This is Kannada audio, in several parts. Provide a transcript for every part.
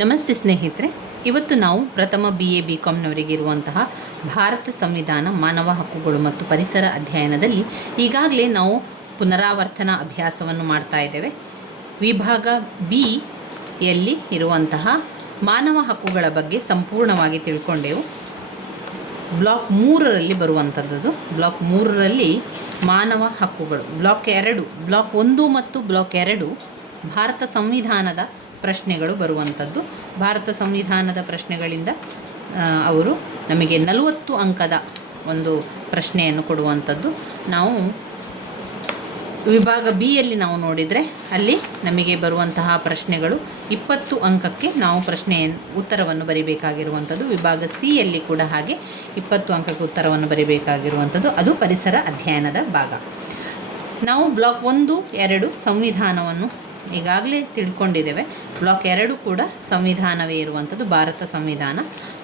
ನಮಸ್ತೆ ಸ್ನೇಹಿತರೆ, ಇವತ್ತು ನಾವು ಪ್ರಥಮ BA BComನವರಿಗೆ ಇರುವಂತಹ ಭಾರತ ಸಂವಿಧಾನ, ಮಾನವ ಹಕ್ಕುಗಳು ಮತ್ತು ಪರಿಸರ ಅಧ್ಯಯನದಲ್ಲಿ ಈಗಾಗಲೇ ನಾವು ಪುನರಾವರ್ತನಾ ಅಭ್ಯಾಸವನ್ನು ಮಾಡ್ತಾ ಇದ್ದೇವೆ. ವಿಭಾಗ ಬಿ ಯಲ್ಲಿ ಇರುವಂತಹ ಮಾನವ ಹಕ್ಕುಗಳ ಬಗ್ಗೆ ಸಂಪೂರ್ಣವಾಗಿ ತಿಳ್ಕೊಂಡೆವು. ಬ್ಲಾಕ್ 3ರಲ್ಲಿ ಬರುವಂಥದ್ದು. ಬ್ಲಾಕ್ 3ರಲ್ಲಿ ಮಾನವ ಹಕ್ಕುಗಳು. ಬ್ಲಾಕ್ 1 ಮತ್ತು ಬ್ಲಾಕ್ 2 ಭಾರತ ಸಂವಿಧಾನದ ಪ್ರಶ್ನೆಗಳು ಬರುವಂಥದ್ದು. ಭಾರತ ಸಂವಿಧಾನದ ಪ್ರಶ್ನೆಗಳಿಂದ ಅವರು ನಮಗೆ 40 ಅಂಕದ ಒಂದು ಪ್ರಶ್ನೆಯನ್ನು ಕೊಡುವಂಥದ್ದು. ನಾವು ವಿಭಾಗ ಬಿ ಯಲ್ಲಿ ನಾವು ನೋಡಿದರೆ ಅಲ್ಲಿ ನಮಗೆ ಬರುವಂತಹ ಪ್ರಶ್ನೆಗಳು 20 ಅಂಕಕ್ಕೆ ನಾವು ಉತ್ತರವನ್ನು ಬರೀಬೇಕಾಗಿರುವಂಥದ್ದು. ವಿಭಾಗ ಸಿ ಯಲ್ಲಿ ಕೂಡ ಹಾಗೆ 20 ಅಂಕಕ್ಕೆ ಉತ್ತರವನ್ನು ಬರೀಬೇಕಾಗಿರುವಂಥದ್ದು. ಅದು ಪರಿಸರ ಅಧ್ಯಯನದ ಭಾಗ. ನಾವು ಬ್ಲಾಕ್ 1, 2 ಸಂವಿಧಾನವನ್ನು ಈಗಾಗಲೇ ತಿಳ್ಕೊಂಡಿದ್ದೇವೆ. ಬ್ಲಾಕ್ 2 ಕೂಡ ಸಂವಿಧಾನವೇ ಇರುವಂಥದ್ದು, ಭಾರತ ಸಂವಿಧಾನ.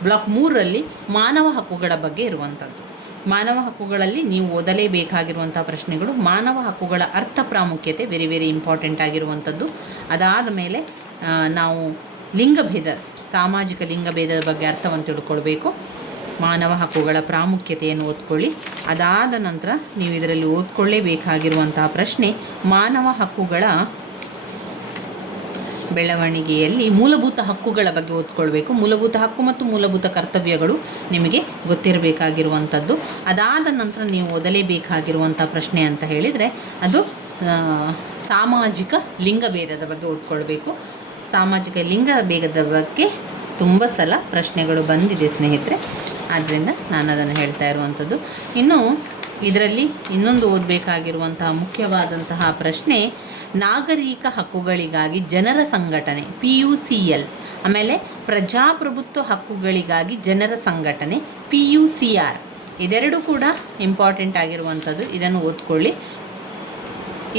ಬ್ಲಾಕ್ 3ರಲ್ಲಿ ಮಾನವ ಹಕ್ಕುಗಳ ಬಗ್ಗೆ ಇರುವಂಥದ್ದು. ಮಾನವ ಹಕ್ಕುಗಳಲ್ಲಿ ನೀವು ಓದಲೇಬೇಕಾಗಿರುವಂಥ ಪ್ರಶ್ನೆಗಳು. ಮಾನವ ಹಕ್ಕುಗಳ ಅರ್ಥ ಪ್ರಾಮುಖ್ಯತೆ ವೆರಿ ಇಂಪಾರ್ಟೆಂಟ್ ಆಗಿರುವಂಥದ್ದು. ಅದಾದ ಮೇಲೆ ನಾವು ಲಿಂಗಭೇದ, ಸಾಮಾಜಿಕ ಲಿಂಗಭೇದದ ಬಗ್ಗೆ ಅರ್ಥವನ್ನು ತಿಳ್ಕೊಳ್ಬೇಕು. ಮಾನವ ಹಕ್ಕುಗಳ ಪ್ರಾಮುಖ್ಯತೆಯನ್ನು ಓದ್ಕೊಳ್ಳಿ. ಅದಾದ ನಂತರ ನೀವು ಇದರಲ್ಲಿ ಓದ್ಕೊಳ್ಳೇಬೇಕಾಗಿರುವಂತಹ ಪ್ರಶ್ನೆ, ಮಾನವ ಹಕ್ಕುಗಳ ಬೆಳವಣಿಗೆಯಲ್ಲಿ ಮೂಲಭೂತ ಹಕ್ಕುಗಳ ಬಗ್ಗೆ ಓದ್ಕೊಳ್ಬೇಕು. ಮೂಲಭೂತ ಹಕ್ಕು ಮತ್ತು ಮೂಲಭೂತ ಕರ್ತವ್ಯಗಳು ನಿಮಗೆ ಗೊತ್ತಿರಬೇಕಾಗಿರುವಂಥದ್ದು. ಅದಾದ ನಂತರ ನೀವು ಓದಲೇಬೇಕಾಗಿರುವಂಥ ಪ್ರಶ್ನೆ ಅಂತ ಹೇಳಿದರೆ ಅದು ಸಾಮಾಜಿಕ ಲಿಂಗಭೇದದ ಬಗ್ಗೆ ಓದ್ಕೊಳ್ಬೇಕು. ಸಾಮಾಜಿಕ ಲಿಂಗಭೇದದ ಬಗ್ಗೆ ತುಂಬ ಸಲ ಪ್ರಶ್ನೆಗಳು ಬಂದಿದೆ ಸ್ನೇಹಿತರೆ, ಆದ್ದರಿಂದ ನಾನು ಅದನ್ನು ಹೇಳ್ತಾ ಇರುವಂಥದ್ದು. ಇನ್ನು ಇದರಲ್ಲಿ ಇನ್ನೊಂದು ಓದಬೇಕಾಗಿರುವಂತಹ ಮುಖ್ಯವಾದಂತಹ ಪ್ರಶ್ನೆ, ನಾಗರಿಕ ಹಕ್ಕುಗಳಿಗಾಗಿ ಜನರ ಸಂಘಟನೆ PUCL, ಆಮೇಲೆ ಪ್ರಜಾಪ್ರಭುತ್ವ ಹಕ್ಕುಗಳಿಗಾಗಿ ಜನರ ಸಂಘಟನೆ PUCR. ಇದೆರಡು ಕೂಡ ಇಂಪಾರ್ಟೆಂಟ್ ಆಗಿರುವಂಥದ್ದು. ಇದನ್ನು ಓದ್ಕೊಳ್ಳಿ.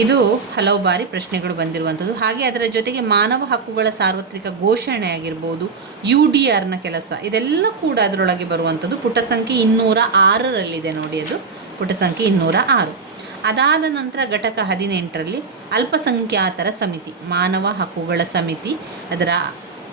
ಇದು ಹಲವು ಬಾರಿ ಪ್ರಶ್ನೆಗಳು ಬಂದಿರುವಂಥದ್ದು. ಹಾಗೆ ಅದರ ಜೊತೆಗೆ ಮಾನವ ಹಕ್ಕುಗಳ ಸಾರ್ವತ್ರಿಕ ಘೋಷಣೆ ಆಗಿರ್ಬೋದು, UDRನ ಕೆಲಸ, ಇದೆಲ್ಲ ಕೂಡ ಅದರೊಳಗೆ ಬರುವಂಥದ್ದು. ಪುಟ ಸಂಖ್ಯೆ 206ರಲ್ಲಿದೆ ನೋಡಿ, ಅದು ಪುಟ ಸಂಖ್ಯೆ 206. ಅದಾದ ನಂತರ ಘಟಕ 18ರಲ್ಲಿ ಅಲ್ಪಸಂಖ್ಯಾತರ ಸಮಿತಿ, ಮಾನವ ಹಕ್ಕುಗಳ ಸಮಿತಿ, ಅದರ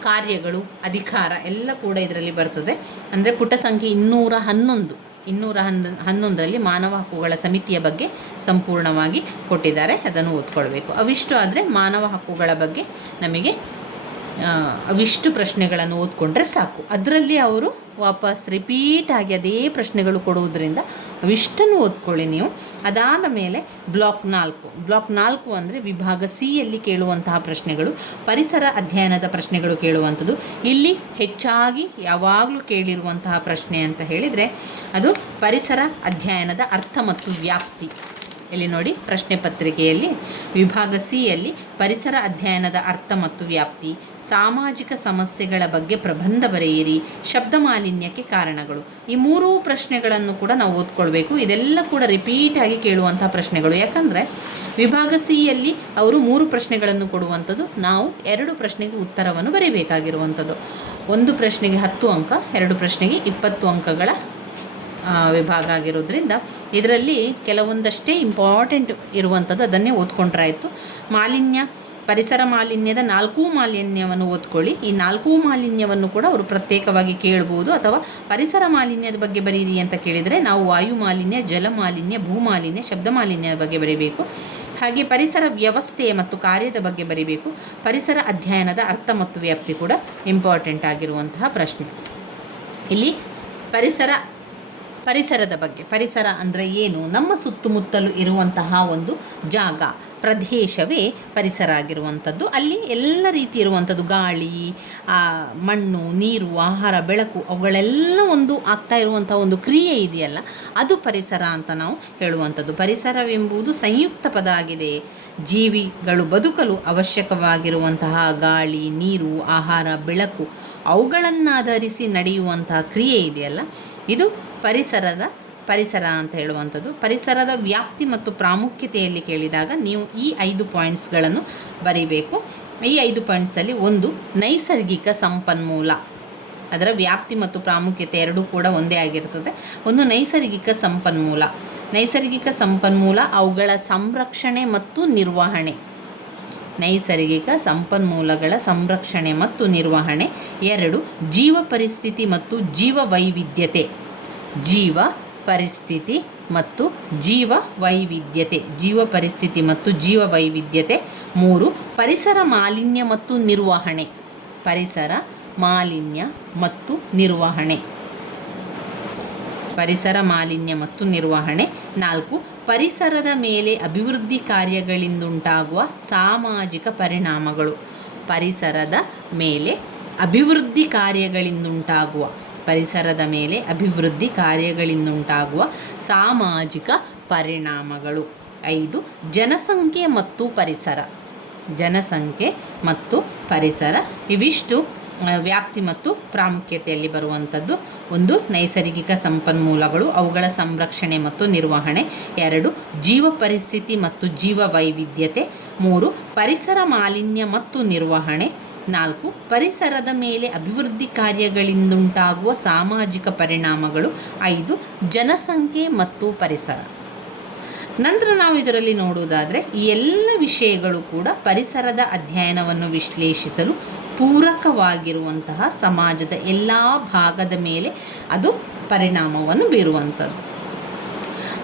ಕಾರ್ಯಗಳು, ಅಧಿಕಾರ ಎಲ್ಲ ಕೂಡ ಇದರಲ್ಲಿ ಬರ್ತದೆ. ಅಂದರೆ ಪುಟ ಸಂಖ್ಯೆ 211ರಲ್ಲಿ ಮಾನವ ಹಕ್ಕುಗಳ ಸಮಿತಿಯ ಬಗ್ಗೆ ಸಂಪೂರ್ಣವಾಗಿ ಕೊಟ್ಟಿದ್ದಾರೆ. ಅದನ್ನು ಓದ್ಕೊಳ್ಬೇಕು. ಅವಿಷ್ಟು ಆದರೆ ಮಾನವ ಹಕ್ಕುಗಳ ಬಗ್ಗೆ ನಮಗೆ ಅವಿಷ್ಟು ಪ್ರಶ್ನೆಗಳನ್ನು ಓದ್ಕೊಂಡ್ರೆ ಸಾಕು. ಅದರಲ್ಲಿ ಅವರು ವಾಪಸ್ ರಿಪೀಟ್ ಆಗಿ ಅದೇ ಪ್ರಶ್ನೆಗಳು ಕೊಡುವುದರಿಂದ ಅವಿಷ್ಟನ್ನು ಓದ್ಕೊಳ್ಳಿ ನೀವು. ಅದಾದ ಮೇಲೆ ಬ್ಲಾಕ್ 4 ಅಂದರೆ ವಿಭಾಗ ಸಿ ಯಲ್ಲಿ ಕೇಳುವಂತಹ ಪ್ರಶ್ನೆಗಳು, ಪರಿಸರ ಅಧ್ಯಯನದ ಪ್ರಶ್ನೆಗಳು ಕೇಳುವಂಥದ್ದು. ಇಲ್ಲಿ ಹೆಚ್ಚಾಗಿ ಯಾವಾಗಲೂ ಕೇಳಿರುವಂತಹ ಪ್ರಶ್ನೆ ಅಂತ ಹೇಳಿದರೆ ಅದು ಪರಿಸರ ಅಧ್ಯಯನದ ಅರ್ಥ ಮತ್ತು ವ್ಯಾಪ್ತಿ. ಇಲ್ಲಿ ನೋಡಿ, ಪ್ರಶ್ನೆ ಪತ್ರಿಕೆಯಲ್ಲಿ ವಿಭಾಗ ಸಿ ಯಲ್ಲಿ ಪರಿಸರ ಅಧ್ಯಯನದ ಅರ್ಥ ಮತ್ತು ವ್ಯಾಪ್ತಿ, ಸಾಮಾಜಿಕ ಸಮಸ್ಯೆಗಳ ಬಗ್ಗೆ ಪ್ರಬಂಧ ಬರೆಯಿರಿ, ಶಬ್ದ ಮಾಲಿನ್ಯಕ್ಕೆ ಕಾರಣಗಳು. ಈ 3 ಪ್ರಶ್ನೆಗಳನ್ನು ಕೂಡ ನಾವು ಓದ್ಕೊಳ್ಬೇಕು. ಇದೆಲ್ಲ ಕೂಡ ರಿಪೀಟಾಗಿ ಕೇಳುವಂಥ ಪ್ರಶ್ನೆಗಳು. ಯಾಕಂದರೆ ವಿಭಾಗ ಸಿ ಯಲ್ಲಿ ಅವರು 3 ಪ್ರಶ್ನೆಗಳನ್ನು ಕೊಡುವಂಥದ್ದು. ನಾವು 2 ಪ್ರಶ್ನೆಗೆ ಉತ್ತರವನ್ನು ಬರೀಬೇಕಾಗಿರುವಂಥದ್ದು. 1 ಪ್ರಶ್ನೆಗೆ 10 ಅಂಕ, 2 ಪ್ರಶ್ನೆಗೆ 20 ಅಂಕಗಳ ವಿಭಾಗ ಆಗಿರೋದ್ರಿಂದ ಇದರಲ್ಲಿ ಕೆಲವೊಂದಷ್ಟೇ ಇಂಪಾರ್ಟೆಂಟ್ ಇರುವಂಥದ್ದು, ಅದನ್ನೇ ಓದ್ಕೊಂಡ್ರಾಯಿತು. ಪರಿಸರ ಮಾಲಿನ್ಯದ 4 ಮಾಲಿನ್ಯವನ್ನು ಓದ್ಕೊಳ್ಳಿ. ಈ 4 ಮಾಲಿನ್ಯವನ್ನು ಕೂಡ ಅವರು ಪ್ರತ್ಯೇಕವಾಗಿ ಕೇಳ್ಬೋದು. ಅಥವಾ ಪರಿಸರ ಮಾಲಿನ್ಯದ ಬಗ್ಗೆ ಬರೀರಿ ಅಂತ ಕೇಳಿದರೆ ನಾವು ವಾಯು ಮಾಲಿನ್ಯ, ಜಲ ಮಾಲಿನ್ಯ, ಭೂ ಮಾಲಿನ್ಯ, ಶಬ್ದ ಮಾಲಿನ್ಯದ ಬಗ್ಗೆ ಬರೀಬೇಕು. ಹಾಗೆ ಪರಿಸರ ವ್ಯವಸ್ಥೆ ಮತ್ತು ಕಾರ್ಯದ ಬಗ್ಗೆ ಬರೀಬೇಕು. ಪರಿಸರ ಅಧ್ಯಯನದ ಅರ್ಥ ಮತ್ತು ವ್ಯಾಪ್ತಿ ಕೂಡ ಇಂಪಾರ್ಟೆಂಟ್ ಆಗಿರುವಂತಹ ಪ್ರಶ್ನೆ. ಇಲ್ಲಿ ಪರಿಸರದ ಬಗ್ಗೆ, ಪರಿಸರ ಅಂದರೆ ಏನು? ನಮ್ಮ ಸುತ್ತಮುತ್ತಲು ಇರುವಂತಹ ಒಂದು ಜಾಗ, ಪ್ರದೇಶವೇ ಪರಿಸರ ಆಗಿರುವಂಥದ್ದು. ಅಲ್ಲಿ ಎಲ್ಲ ರೀತಿ ಇರುವಂಥದ್ದು, ಗಾಳಿ, ಮಣ್ಣು, ನೀರು, ಆಹಾರ, ಬೆಳಕು, ಅವುಗಳೆಲ್ಲ ಒಂದು ಆಗ್ತಾ ಇರುವಂಥ ಒಂದು ಕ್ರಿಯೆ ಇದೆಯಲ್ಲ, ಅದು ಪರಿಸರ ಅಂತ ನಾವು ಹೇಳುವಂಥದ್ದು. ಪರಿಸರವೆಂಬುದು ಸಂಯುಕ್ತ ಪದ ಆಗಿದೆ. ಜೀವಿಗಳು ಬದುಕಲು ಅವಶ್ಯಕವಾಗಿರುವಂತಹ ಗಾಳಿ, ನೀರು, ಆಹಾರ, ಬೆಳಕು, ಅವುಗಳನ್ನಾಧರಿಸಿ ನಡೆಯುವಂತಹ ಕ್ರಿಯೆ ಇದೆಯಲ್ಲ, ಇದು ಪರಿಸರ ಅಂತ ಹೇಳುವಂಥದ್ದು. ಪರಿಸರದ ವ್ಯಾಪ್ತಿ ಮತ್ತು ಪ್ರಾಮುಖ್ಯತೆಯಲ್ಲಿ ಕೇಳಿದಾಗ ನೀವು ಈ 5 ಪಾಯಿಂಟ್ಸ್ಗಳನ್ನು ಬರೀಬೇಕು. ಈ 5 ಪಾಯಿಂಟ್ಸಲ್ಲಿ 1 ನೈಸರ್ಗಿಕ ಸಂಪನ್ಮೂಲ, ಅದರ ವ್ಯಾಪ್ತಿ ಮತ್ತು ಪ್ರಾಮುಖ್ಯತೆ ಎರಡೂ ಕೂಡ ಒಂದೇ ಆಗಿರ್ತದೆ. ಒಂದು ನೈಸರ್ಗಿಕ ಸಂಪನ್ಮೂಲ, ಅವುಗಳ ಸಂರಕ್ಷಣೆ ಮತ್ತು ನಿರ್ವಹಣೆ. ನೈಸರ್ಗಿಕ ಸಂಪನ್ಮೂಲಗಳ ಸಂರಕ್ಷಣೆ ಮತ್ತು ನಿರ್ವಹಣೆ. 2 ಜೀವ ಪರಿಸ್ಥಿತಿ ಮತ್ತು ಜೀವ ವೈವಿಧ್ಯತೆ. ಜೀವ ಪರಿಸ್ಥಿತಿ ಮತ್ತು ಜೀವ ವೈವಿಧ್ಯತೆ. ಜೀವ ಪರಿಸ್ಥಿತಿ ಮತ್ತು ಜೀವ ವೈವಿಧ್ಯತೆ. 3 ಪರಿಸರ ಮಾಲಿನ್ಯ ಮತ್ತು ನಿರ್ವಹಣೆ. ಪರಿಸರ ಮಾಲಿನ್ಯ ಮತ್ತು ನಿರ್ವಹಣೆ. ಪರಿಸರ ಮಾಲಿನ್ಯ ಮತ್ತು ನಿರ್ವಹಣೆ. 4 ಪರಿಸರದ ಮೇಲೆ ಅಭಿವೃದ್ಧಿ ಕಾರ್ಯಗಳಿಂದುಂಟಾಗುವ ಸಾಮಾಜಿಕ ಪರಿಣಾಮಗಳು. ಪರಿಸರದ ಮೇಲೆ ಅಭಿವೃದ್ಧಿ ಕಾರ್ಯಗಳಿಂದುಂಟಾಗುವ ಪರಿಸರದ ಮೇಲೆ ಅಭಿವೃದ್ಧಿ ಕಾರ್ಯಗಳಿಂದುಂಟಾಗುವ ಸಾಮಾಜಿಕ ಪರಿಣಾಮಗಳು. 5 ಜನಸಂಖ್ಯೆ ಮತ್ತು ಪರಿಸರ. ಜನಸಂಖ್ಯೆ ಮತ್ತು ಪರಿಸರ ಇವಿಷ್ಟು ವ್ಯಾಪ್ತಿ ಮತ್ತು ಪ್ರಾಮುಖ್ಯತೆಯಲ್ಲಿ ಬರುವಂಥದ್ದು. 1 ನೈಸರ್ಗಿಕ ಸಂಪನ್ಮೂಲಗಳು, ಅವುಗಳ ಸಂರಕ್ಷಣೆ ಮತ್ತು ನಿರ್ವಹಣೆ. 2 ಜೀವ ಪರಿಸ್ಥಿತಿ ಮತ್ತು ಜೀವ ವೈವಿಧ್ಯತೆ. 3 ಪರಿಸರ ಮಾಲಿನ್ಯ ಮತ್ತು ನಿರ್ವಹಣೆ. 4 ಪರಿಸರದ ಮೇಲೆ ಅಭಿವೃದ್ಧಿ ಕಾರ್ಯಗಳಿಂದುಂಟಾಗುವ ಸಾಮಾಜಿಕ ಪರಿಣಾಮಗಳು. 5 ಜನಸಂಖ್ಯೆ ಮತ್ತು ಪರಿಸರ. ನಂತರ ನಾವು ಇದರಲ್ಲಿ ನೋಡುವುದಾದರೆ ಈ ಎಲ್ಲ ವಿಷಯಗಳು ಕೂಡ ಪರಿಸರದ ಅಧ್ಯಯನವನ್ನು ವಿಶ್ಲೇಷಿಸಲು ಪೂರಕವಾಗಿರುವಂತಹ ಸಮಾಜದ ಎಲ್ಲ ಭಾಗದ ಮೇಲೆ ಅದು ಪರಿಣಾಮವನ್ನು ಬೀರುವಂಥದ್ದು.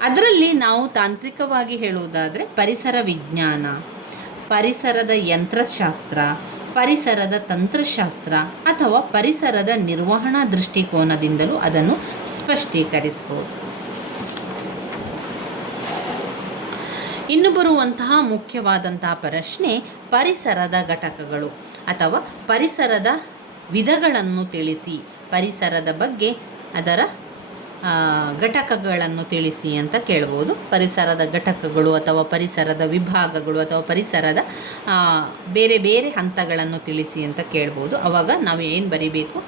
ಅದರಲ್ಲಿ ನಾವು ತಾಂತ್ರಿಕವಾಗಿ ಹೇಳುವುದಾದರೆ ಪರಿಸರ ವಿಜ್ಞಾನ, ಪರಿಸರದ ಯಂತ್ರಶಾಸ್ತ್ರ, ಪರಿಸರದ ತಂತ್ರಶಾಸ್ತ್ರ ಅಥವಾ ಪರಿಸರದ ನಿರ್ವಹಣಾ ದೃಷ್ಟಿಕೋನದಿಂದಲೂ ಅದನ್ನು ಸ್ಪಷ್ಟೀಕರಿಸಬಹುದು. ಇನ್ನು ಬರುವಂತಹ ಮುಖ್ಯವಾದಂತಹ ಪ್ರಶ್ನೆ ಪರಿಸರದ ಘಟಕಗಳು ಅಥವಾ ಪರಿಸರದ ವಿಧಗಳನ್ನು ತಿಳಿಸಿ. ಪರಿಸರದ ಬಗ್ಗೆ ಅದರ ಘಟಕಗಳನ್ನು ತಿಳಿಸಿ ಅಂತ ಕೇಳ್ಬೋದು. ಪರಿಸರದ ಘಟಕಗಳು ಅಥವಾ ಪರಿಸರದ ವಿಭಾಗಗಳು ಅಥವಾ ಪರಿಸರದ ಬೇರೆ ಬೇರೆ ಹಂತಗಳನ್ನು ತಿಳಿಸಿ ಅಂತ ಕೇಳ್ಬೋದು. ಆವಾಗ ನಾವು ಏನು ಬರಿಬೇಕು?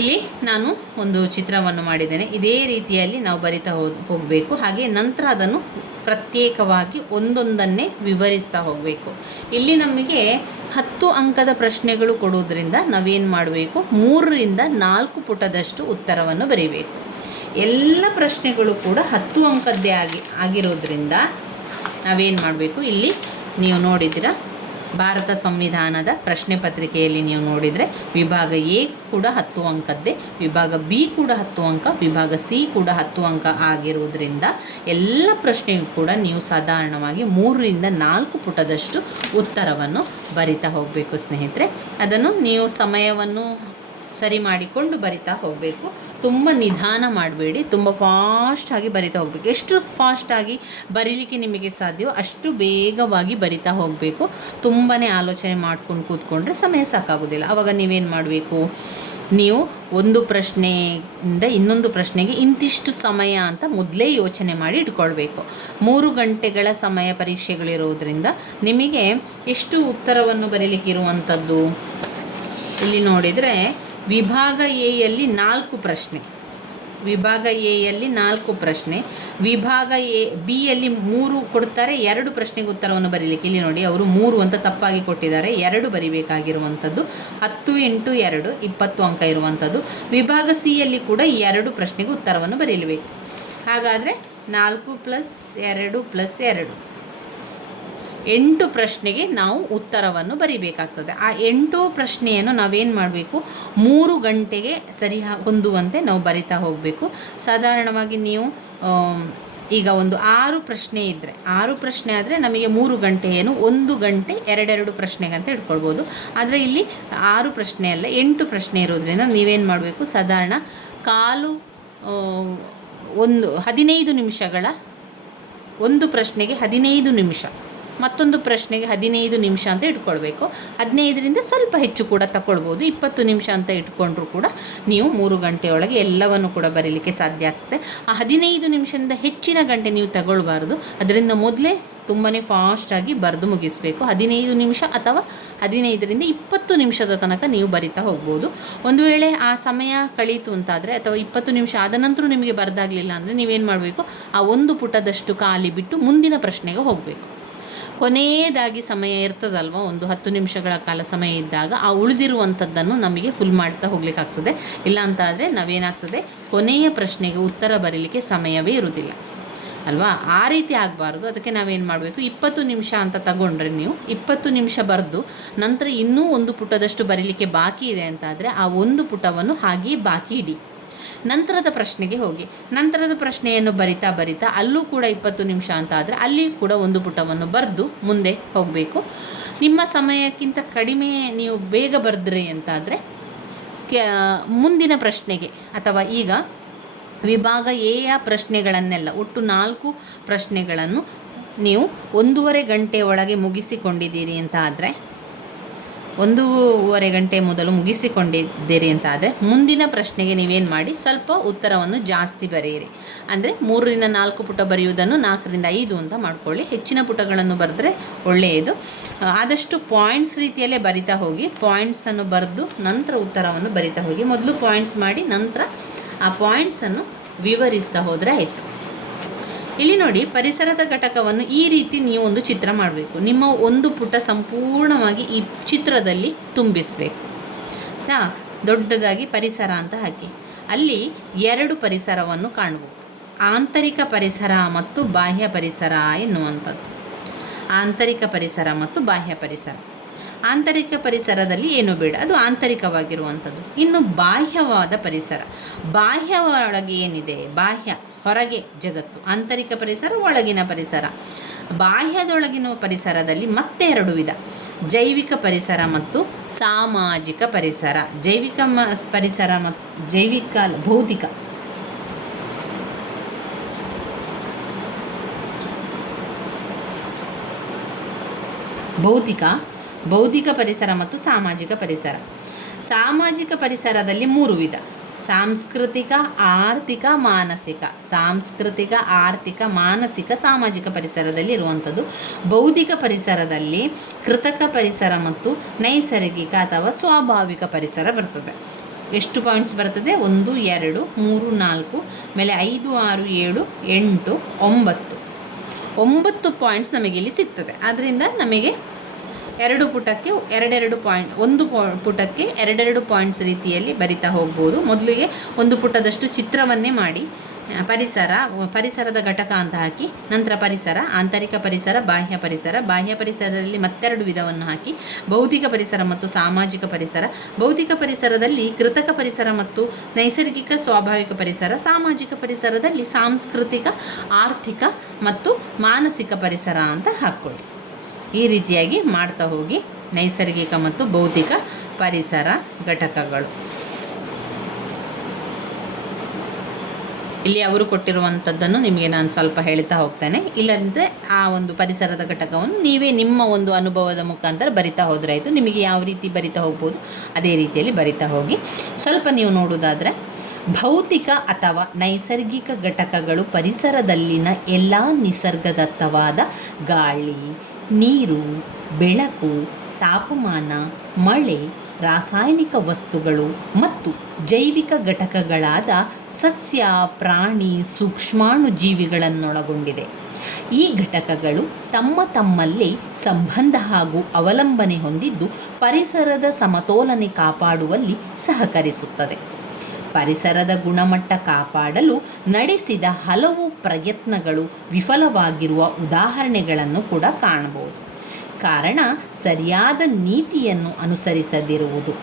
ಇಲ್ಲಿ ನಾನು ಒಂದು ಚಿತ್ರವನ್ನು ಮಾಡಿದ್ದೇನೆ. ಇದೇ ರೀತಿಯಲ್ಲಿ ನಾವು ಬರಿತಾ ಹೋಗಬೇಕು. ಹಾಗೆ ನಂತರ ಅದನ್ನು ಪ್ರತ್ಯೇಕವಾಗಿ ಒಂದೊಂದನ್ನೇ ವಿವರಿಸ್ತಾ ಹೋಗಬೇಕು. ಇಲ್ಲಿ ನಮಗೆ 10 ಅಂಕದ ಪ್ರಶ್ನೆಗಳು ಕೊಡುವುದರಿಂದ ನಾವೇನು ಮಾಡಬೇಕು? 3 ರಿಂದ 4 ಪುಟದಷ್ಟು ಉತ್ತರವನ್ನು ಬರೀಬೇಕು. ಎಲ್ಲ ಪ್ರಶ್ನೆಗಳು ಕೂಡ 10 ಅಂಕದ್ದೇ ಆಗಿರೋದ್ರಿಂದ ನಾವೇನು ಮಾಡಬೇಕು? ಇಲ್ಲಿ ನೀವು ನೋಡಿದ್ದೀರಾ, ಭಾರತ ಸಂವಿಧಾನದ ಪ್ರಶ್ನೆ ಪತ್ರಿಕೆಯಲ್ಲಿ ನೀವು ನೋಡಿದರೆ ವಿಭಾಗ ಎ ಕೂಡ 10 ಅಂಕದ್ದೇ, ವಿಭಾಗ ಬಿ ಕೂಡ 10 ಅಂಕ, ವಿಭಾಗ ಸಿ ಕೂಡ 10 ಅಂಕ ಆಗಿರುವುದರಿಂದ ಎಲ್ಲ ಪ್ರಶ್ನೆಗೂ ಕೂಡ ನೀವು ಸಾಧಾರಣವಾಗಿ 3 ರಿಂದ 4 ಪುಟದಷ್ಟು ಉತ್ತರವನ್ನು ಬರಿತಾ ಹೋಗಬೇಕು ಸ್ನೇಹಿತರೆ. ಅದನ್ನು ನೀವು ಸಮಯವನ್ನು ಸರಿ ಮಾಡಿಕೊಂಡು ಬರಿತಾ ಹೋಗಬೇಕು. ತುಂಬ ನಿಧಾನ ಮಾಡಬೇಡಿ, ತುಂಬ ಫಾಸ್ಟಾಗಿ ಬರಿತಾ ಹೋಗಬೇಕು. ಎಷ್ಟು ಫಾಸ್ಟಾಗಿ ಬರೀಲಿಕ್ಕೆ ನಿಮಗೆ ಸಾಧ್ಯವೋ ಅಷ್ಟು ಬೇಗವಾಗಿ ಬರಿತಾ ಹೋಗಬೇಕು. ತುಂಬಾ ಆಲೋಚನೆ ಮಾಡ್ಕೊಂಡು ಕೂತ್ಕೊಂಡ್ರೆ ಸಮಯ ಸಾಕಾಗೋದಿಲ್ಲ. ಆವಾಗ ನೀವೇನು ಮಾಡಬೇಕು? ನೀವು ಒಂದು ಪ್ರಶ್ನೆಯಿಂದ ಇನ್ನೊಂದು ಪ್ರಶ್ನೆಗೆ ಇಂತಿಷ್ಟು ಸಮಯ ಅಂತ ಮೊದಲೇ ಯೋಚನೆ ಮಾಡಿ ಇಟ್ಕೊಳ್ಬೇಕು. 3 ಗಂಟೆಗಳ ಸಮಯ ಪರೀಕ್ಷೆಗಳಿರೋದ್ರಿಂದ ನಿಮಗೆ ಎಷ್ಟು ಉತ್ತರವನ್ನು ಬರೀಲಿಕ್ಕೆ ಇರುವಂಥದ್ದು? ಇಲ್ಲಿ ನೋಡಿದರೆ ವಿಭಾಗ ಎಯಲ್ಲಿ 4 ಪ್ರಶ್ನೆ, ವಿಭಾಗ ಎಯಲ್ಲಿ 4 ಪ್ರಶ್ನೆ, ವಿಭಾಗ ಬಿಯಲ್ಲಿ 3 ಕೊಡ್ತಾರೆ. 2 ಪ್ರಶ್ನೆಗೆ ಉತ್ತರವನ್ನು ಬರೀಲಿಕ್ಕೆ ಇಲ್ಲಿ ನೋಡಿ ಅವರು 3 ಅಂತ ತಪ್ಪಾಗಿ ಕೊಟ್ಟಿದ್ದಾರೆ. 2 ಬರಿಬೇಕಾಗಿರುವಂಥದ್ದು. 10 × 2 20 ಅಂಕ ಇರುವಂಥದ್ದು. ವಿಭಾಗ ಸಿಯಲ್ಲಿ ಕೂಡ 2 ಪ್ರಶ್ನೆಗೆ ಉತ್ತರವನ್ನು ಬರೀಬೇಕು. ಹಾಗಾದರೆ 4 + 2 + 2 8 ಪ್ರಶ್ನೆಗೆ ನಾವು ಉತ್ತರವನ್ನು ಬರಿಬೇಕಾಗ್ತದೆ. ಆ 8 ಪ್ರಶ್ನೆಯನ್ನು ನಾವೇನು ಮಾಡಬೇಕು? 3 ಗಂಟೆಗೆ ಸರಿ ಹೊಂದುವಂತೆ ನಾವು ಬರಿತಾ ಹೋಗಬೇಕು. ಸಾಧಾರಣವಾಗಿ ನೀವು ಈಗ ಒಂದು 6 ಪ್ರಶ್ನೆ ಇದ್ದರೆ, 6 ಪ್ರಶ್ನೆ ಆದರೆ ನಮಗೆ 3 ಗಂಟೆ ಏನು 1 ಗಂಟೆ 2 ಪ್ರಶ್ನೆಗಂತ ಇಟ್ಕೊಳ್ಬೋದು. ಆದರೆ ಇಲ್ಲಿ 6 ಪ್ರಶ್ನೆ ಅಲ್ಲ 8 ಪ್ರಶ್ನೆ ಇರೋದ್ರಿಂದ ನೀವೇನು ಮಾಡಬೇಕು? ಸಾಧಾರಣ ಕಾಲು 15 ನಿಮಿಷಗಳ ಒಂದು ಪ್ರಶ್ನೆಗೆ 15 ನಿಮಿಷ, ಮತ್ತೊಂದು ಪ್ರಶ್ನೆಗೆ 15 ನಿಮಿಷ ಅಂತ ಇಟ್ಕೊಳ್ಬೇಕು. 15 ರಿಂದ ಸ್ವಲ್ಪ ಹೆಚ್ಚು ಕೂಡ ತಗೊಳ್ಬೋದು. 20 ನಿಮಿಷ ಅಂತ ಇಟ್ಕೊಂಡ್ರೂ ಕೂಡ ನೀವು 3 ಗಂಟೆಯೊಳಗೆ ಎಲ್ಲವನ್ನು ಕೂಡ ಬರೀಲಿಕ್ಕೆ ಸಾಧ್ಯ ಆಗ್ತದೆ. ಆ 15 ನಿಮಿಷದಿಂದ ಹೆಚ್ಚಿನ ಗಂಟೆ ನೀವು ತಗೊಳ್ಬಾರ್ದು. ಅದರಿಂದ ಮೊದಲೇ ತುಂಬಾ ಫಾಸ್ಟಾಗಿ ಬರೆದು ಮುಗಿಸಬೇಕು. 15 ನಿಮಿಷ ಅಥವಾ 15 ರಿಂದ 20 ನಿಮಿಷದ ತನಕ ನೀವು ಬರಿತಾ ಹೋಗ್ಬೋದು. ಒಂದು ವೇಳೆ ಆ ಸಮಯ ಕಳೀತು ಅಂತಾದರೆ ಅಥವಾ 20 ನಿಮಿಷ ಆದ ನಂತರ ನಿಮಗೆ ಬರೆದಾಗಲಿಲ್ಲ ಅಂದರೆ ನೀವೇನು ಮಾಡಬೇಕು? ಆ 1 ಪುಟದಷ್ಟು ಖಾಲಿ ಬಿಟ್ಟು ಮುಂದಿನ ಪ್ರಶ್ನೆಗೆ ಹೋಗಬೇಕು. ಕೊನೆಯದಾಗಿ ಸಮಯ ಇರ್ತದಲ್ವ, ಒಂದು 10 ನಿಮಿಷಗಳ ಕಾಲ ಸಮಯ ಇದ್ದಾಗ ಆ ಉಳಿದಿರುವಂಥದ್ದನ್ನು ನಮಗೆ ಫುಲ್ ಮಾಡ್ತಾ ಹೋಗ್ಲಿಕ್ಕಾಗ್ತದೆ. ಇಲ್ಲ ಅಂತಾದರೆ ನಾವೇನಾಗ್ತದೆ, ಕೊನೆಯ ಪ್ರಶ್ನೆಗೆ ಉತ್ತರ ಬರೀಲಿಕ್ಕೆ ಸಮಯವೇ ಇರುವುದಿಲ್ಲ. ಅಲ್ವಾ? ಆ ರೀತಿ ಆಗಬಾರ್ದು. ಅದಕ್ಕೆ ನಾವೇನು ಮಾಡಬೇಕು, 20 ನಿಮಿಷ ಅಂತ ತಗೊಂಡ್ರೆ ನೀವು 20 ನಿಮಿಷ ಬರೆದು ನಂತರ ಇನ್ನೂ ಒಂದು ಪುಟದಷ್ಟು ಬರೀಲಿಕ್ಕೆ ಬಾಕಿ ಇದೆ ಅಂತಾದರೆ ಆ ಒಂದು ಪುಟವನ್ನು ಹಾಗೆಯೇ ಬಾಕಿ ಇಡಿ. ನಂತರದ ಪ್ರಶ್ನೆಗೆ ಹೋಗಿ. ನಂತರದ ಪ್ರಶ್ನೆಯನ್ನು ಬರಿತಾ ಬರಿತಾ ಅಲ್ಲೂ ಕೂಡ 20 ನಿಮಿಷ ಅಂತ ಆದರೆ ಅಲ್ಲಿ ಕೂಡ ಒಂದು ಪುಟವನ್ನು ಬರೆದು ಮುಂದೆ ಹೋಗಬೇಕು. ನಿಮ್ಮ ಸಮಯಕ್ಕಿಂತ ಕಡಿಮೆ ನೀವು ಬೇಗ ಬರೆದ್ರಿ ಅಂತಾದರೆ ಮುಂದಿನ ಪ್ರಶ್ನೆಗೆ ಅಥವಾ ಈಗ ವಿಭಾಗ ಎಯ ಪ್ರಶ್ನೆಗಳನ್ನೆಲ್ಲ ಒಟ್ಟು 4 ಪ್ರಶ್ನೆಗಳನ್ನು ನೀವು 1.5 ಗಂಟೆ ಒಳಗೆ ಮುಗಿಸಿಕೊಂಡಿದ್ದೀರಿ ಅಂತ ಆದರೆ 1.5 ಗಂಟೆ ಮೊದಲು ಮುಗಿಸಿಕೊಂಡಿದ್ದೀರಿ ಅಂತ ಆದರೆ ಮುಂದಿನ ಪ್ರಶ್ನೆಗೆ ನೀವೇನು ಮಾಡಿ, ಸ್ವಲ್ಪ ಉತ್ತರವನ್ನು ಜಾಸ್ತಿ ಬರೆಯಿರಿ. ಅಂದರೆ 3ರಿಂದ 4 ಪುಟ ಬರೆಯುವುದನ್ನು 4ರಿಂದ 5 ಅಂತ ಮಾಡ್ಕೊಳ್ಳಿ. ಹೆಚ್ಚಿನ ಪುಟಗಳನ್ನು ಬರೆದ್ರೆ ಒಳ್ಳೆಯದು. ಆದಷ್ಟು ಪಾಯಿಂಟ್ಸ್ ರೀತಿಯಲ್ಲೇ ಬರಿತಾ ಹೋಗಿ. ಪಾಯಿಂಟ್ಸನ್ನು ಬರೆದು ನಂತರ ಉತ್ತರವನ್ನು ಬರಿತಾ ಹೋಗಿ. ಮೊದಲು ಪಾಯಿಂಟ್ಸ್ ಮಾಡಿ ನಂತರ ಆ ಪಾಯಿಂಟ್ಸನ್ನು ವಿವರಿಸ್ತಾ ಹೋದರೆ ಆಯಿತು. ಇಲ್ಲಿ ನೋಡಿ, ಪರಿಸರದ ಘಟಕವನ್ನು ಈ ರೀತಿ ನೀವು ಒಂದು ಚಿತ್ರ ಮಾಡಬೇಕು. ನಿಮ್ಮ ಒಂದು ಪುಟ ಸಂಪೂರ್ಣವಾಗಿ ಈ ಚಿತ್ರದಲ್ಲಿ ತುಂಬಿಸಬೇಕು. ದೊಡ್ಡದಾಗಿ ಪರಿಸರ ಅಂತ ಹಾಕಿ ಅಲ್ಲಿ 2 ಪರಿಸರವನ್ನು ಕಾಣಬಹುದು. ಆಂತರಿಕ ಪರಿಸರ ಮತ್ತು ಬಾಹ್ಯ ಪರಿಸರ ಎನ್ನುವಂಥದ್ದು. ಆಂತರಿಕ ಪರಿಸರ ಮತ್ತು ಬಾಹ್ಯ ಪರಿಸರ. ಆಂತರಿಕ ಪರಿಸರದಲ್ಲಿ ಏನು ಬೇಡ, ಅದು ಆಂತರಿಕವಾಗಿರುವಂಥದ್ದು. ಇನ್ನು ಬಾಹ್ಯವಾದ ಪರಿಸರ, ಬಾಹ್ಯ ಒಳಗೆ ಏನಿದೆ, ಬಾಹ್ಯ ಹೊರಗೆ ಜಗತ್ತು, ಆಂತರಿಕ ಪರಿಸರ ಒಳಗಿನ ಪರಿಸರ. ಬಾಹ್ಯದೊಳಗಿನ ಪರಿಸರದಲ್ಲಿ ಮತ್ತೆ 2 ವಿಧ, ಜೈವಿಕ ಪರಿಸರ ಮತ್ತು ಸಾಮಾಜಿಕ ಪರಿಸರ. ಜೈವಿಕ ಪರಿಸರ ಮತ್ತು ಭೌತಿಕ ಪರಿಸರ ಮತ್ತು ಸಾಮಾಜಿಕ ಪರಿಸರ. ಸಾಮಾಜಿಕ ಪರಿಸರದಲ್ಲಿ 3 ವಿಧ, ಸಾಂಸ್ಕೃತಿಕ, ಆರ್ಥಿಕ, ಮಾನಸಿಕ. ಸಾಂಸ್ಕೃತಿಕ, ಆರ್ಥಿಕ, ಮಾನಸಿಕ ಸಾಮಾಜಿಕ ಪರಿಸರದಲ್ಲಿ ಇರುವಂಥದ್ದು. ಬೌದ್ಧಿಕ ಪರಿಸರದಲ್ಲಿ ಕೃತಕ ಪರಿಸರ ಮತ್ತು ನೈಸರ್ಗಿಕ ಅಥವಾ ಸ್ವಾಭಾವಿಕ ಪರಿಸರ ಬರ್ತದೆ. ಎಷ್ಟು ಪಾಯಿಂಟ್ಸ್ ಬರ್ತದೆ? 1 2 3 4 ಆಮೇಲೆ 5 6 7 8 9 ಪಾಯಿಂಟ್ಸ್ ನಮಗೆ ಇಲ್ಲಿ ಸಿಗ್ತದೆ. ಆದ್ದರಿಂದ ನಮಗೆ 2 ಪುಟಕ್ಕೆ 2 ಪಾಯಿಂಟ್, 1 ಪುಟಕ್ಕೆ 2 ಪಾಯಿಂಟ್ಸ್ ರೀತಿಯಲ್ಲಿ ಬರಿತಾ ಹೋಗ್ಬೋದು. ಮೊದಲಿಗೆ 1 ಪುಟದಷ್ಟು ಚಿತ್ರವನ್ನೇ ಮಾಡಿ ಪರಿಸರದ ಘಟಕ ಅಂತ ಹಾಕಿ ನಂತರ ಪರಿಸರ, ಆಂತರಿಕ ಪರಿಸರ, ಬಾಹ್ಯ ಪರಿಸರ. ಬಾಹ್ಯ ಪರಿಸರದಲ್ಲಿ ಮತ್ತೆರಡು ವಿಧವನ್ನು ಹಾಕಿ ಬೌದ್ಧಿಕ ಪರಿಸರ ಮತ್ತು ಸಾಮಾಜಿಕ ಪರಿಸರ. ಬೌದ್ಧಿಕ ಪರಿಸರದಲ್ಲಿ ಕೃತಕ ಪರಿಸರ ಮತ್ತು ನೈಸರ್ಗಿಕ ಸ್ವಾಭಾವಿಕ ಪರಿಸರ. ಸಾಮಾಜಿಕ ಪರಿಸರದಲ್ಲಿ ಸಾಂಸ್ಕೃತಿಕ, ಆರ್ಥಿಕ ಮತ್ತು ಮಾನಸಿಕ ಪರಿಸರ ಅಂತ ಹಾಕ್ಕೊಳ್ಳಿ. ಈ ರೀತಿಯಾಗಿ ಮಾಡ್ತಾ ಹೋಗಿ ನೈಸರ್ಗಿಕ ಮತ್ತು ಬೌದ್ಧಿಕ ಪರಿಸರ ಘಟಕಗಳು. ಇಲ್ಲಿ ಅವರು ಕೊಟ್ಟಿರುವಂಥದ್ದನ್ನು ನಿಮಗೆ ನಾನು ಸ್ವಲ್ಪ ಹೇಳ್ತಾ ಹೋಗ್ತೇನೆ. ಇಲ್ಲಂದರೆ ಆ ಒಂದು ಪರಿಸರದ ಘಟಕವನ್ನು ನೀವೇ ನಿಮ್ಮ ಒಂದು ಅನುಭವದ ಮುಖಾಂತರ ಬರಿತಾ ಹೋದರೆ ಆಯಿತು. ನಿಮಗೆ ಯಾವ ರೀತಿ ಬರಿತಾ ಹೋಗ್ಬೋದು ಅದೇ ರೀತಿಯಲ್ಲಿ ಬರಿತಾ ಹೋಗಿ. ಸ್ವಲ್ಪ ನೀವು ನೋಡೋದಾದರೆ ಭೌತಿಕ ಅಥವಾ ನೈಸರ್ಗಿಕ ಘಟಕಗಳು ಪರಿಸರದಲ್ಲಿನ ಎಲ್ಲ ನಿಸರ್ಗದತ್ತವಾದ ಗಾಳಿ, ನೀರು, ಬೆಳಕು, ತಾಪಮಾನ, ಮಳೆ, ರಾಸಾಯನಿಕ ವಸ್ತುಗಳು ಮತ್ತು ಜೈವಿಕ ಘಟಕಗಳಾದ ಸಸ್ಯ, ಪ್ರಾಣಿ, ಸೂಕ್ಷ್ಮಾಣು ಜೀವಿಗಳನ್ನೊಳಗೊಂಡಿದೆ. ಈ ಘಟಕಗಳು ತಮ್ಮಲ್ಲಿ ಸಂಬಂಧ ಹಾಗೂ ಅವಲಂಬನೆ ಹೊಂದಿದ್ದು ಪರಿಸರದ ಸಮತೋಲನೆ ಕಾಪಾಡುವಲ್ಲಿ ಸಹಕರಿಸುತ್ತದೆ. ಪರಿಸರದ ಗುಣಮಟ್ಟ ಕಾಪಾಡಲು ನಡೆಸಿದ ಹಲವು ಪ್ರಯತ್ನಗಳು ವಿಫಲವಾಗಿರುವ ಉದಾಹರಣೆಗಳನ್ನು ಕೂಡ ಕಾಣಬಹುದು. ಕಾರಣ ಸರಿಯಾದ ನೀತಿಯನ್ನು ಅನುಸರಿಸದಿರುವುದು.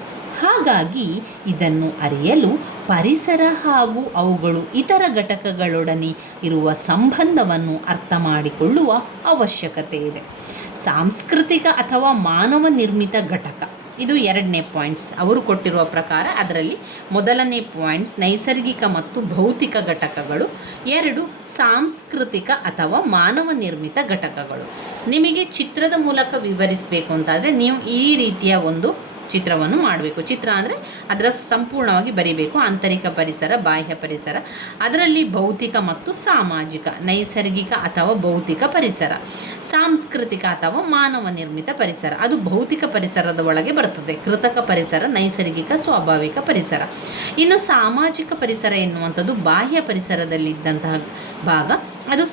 ಹಾಗಾಗಿ ಇದನ್ನು ಅರಿಯಲು ಪರಿಸರ ಹಾಗೂ ಅವುಗಳು ಇತರ ಘಟಕಗಳೊಡನೆ ಇರುವ ಸಂಬಂಧವನ್ನು ಅರ್ಥ ಮಾಡಿಕೊಳ್ಳುವ ಅವಶ್ಯಕತೆ ಇದೆ. ಸಾಂಸ್ಕೃತಿಕ ಅಥವಾ ಮಾನವ ನಿರ್ಮಿತ ಘಟಕ, ಇದು 2ನೇ ಪಾಯಿಂಟ್ಸ್ ಅವರು ಕೊಟ್ಟಿರುವ ಪ್ರಕಾರ. ಅದರಲ್ಲಿ ಮೊದಲನೇ ಪಾಯಿಂಟ್ಸ್ ನೈಸರ್ಗಿಕ ಮತ್ತು ಭೌತಿಕ ಘಟಕಗಳು, 2 ಸಾಂಸ್ಕೃತಿಕ ಅಥವಾ ಮಾನವ ನಿರ್ಮಿತ ಘಟಕಗಳು. ನಿಮಗೆ ಚಿತ್ರದ ಮೂಲಕ ವಿವರಿಸಬೇಕು ಅಂತಾದರೆ ನೀವು ಈ ರೀತಿಯ ಒಂದು ಚಿತ್ರವನ್ನು ಮಾಡಬೇಕು. ಚಿತ್ರ ಅಂದರೆ ಅದರ ಸಂಪೂರ್ಣವಾಗಿ ಬರಿಬೇಕು. ಆಂತರಿಕ ಪರಿಸರ, ಬಾಹ್ಯ ಪರಿಸರ, ಅದರಲ್ಲಿ ಭೌತಿಕ ಮತ್ತು ಸಾಮಾಜಿಕ, ನೈಸರ್ಗಿಕ ಅಥವಾ ಭೌತಿಕ ಪರಿಸರ, ಸಾಂಸ್ಕೃತಿಕ ಅಥವಾ ಮಾನವ ನಿರ್ಮಿತ ಪರಿಸರ, ಅದು ಭೌತಿಕ ಪರಿಸರದ ಒಳಗೆ ಬರ್ತದೆ. ಕೃತಕ ಪರಿಸರ, ನೈಸರ್ಗಿಕ, ಸ್ವಾಭಾವಿಕ ಪರಿಸರ. ಇನ್ನು ಸಾಮಾಜಿಕ ಪರಿಸರ ಎನ್ನುವಂಥದ್ದು ಬಾಹ್ಯ ಪರಿಸರದಲ್ಲಿದ್ದಂತಹ ಭಾಗ. ಅದು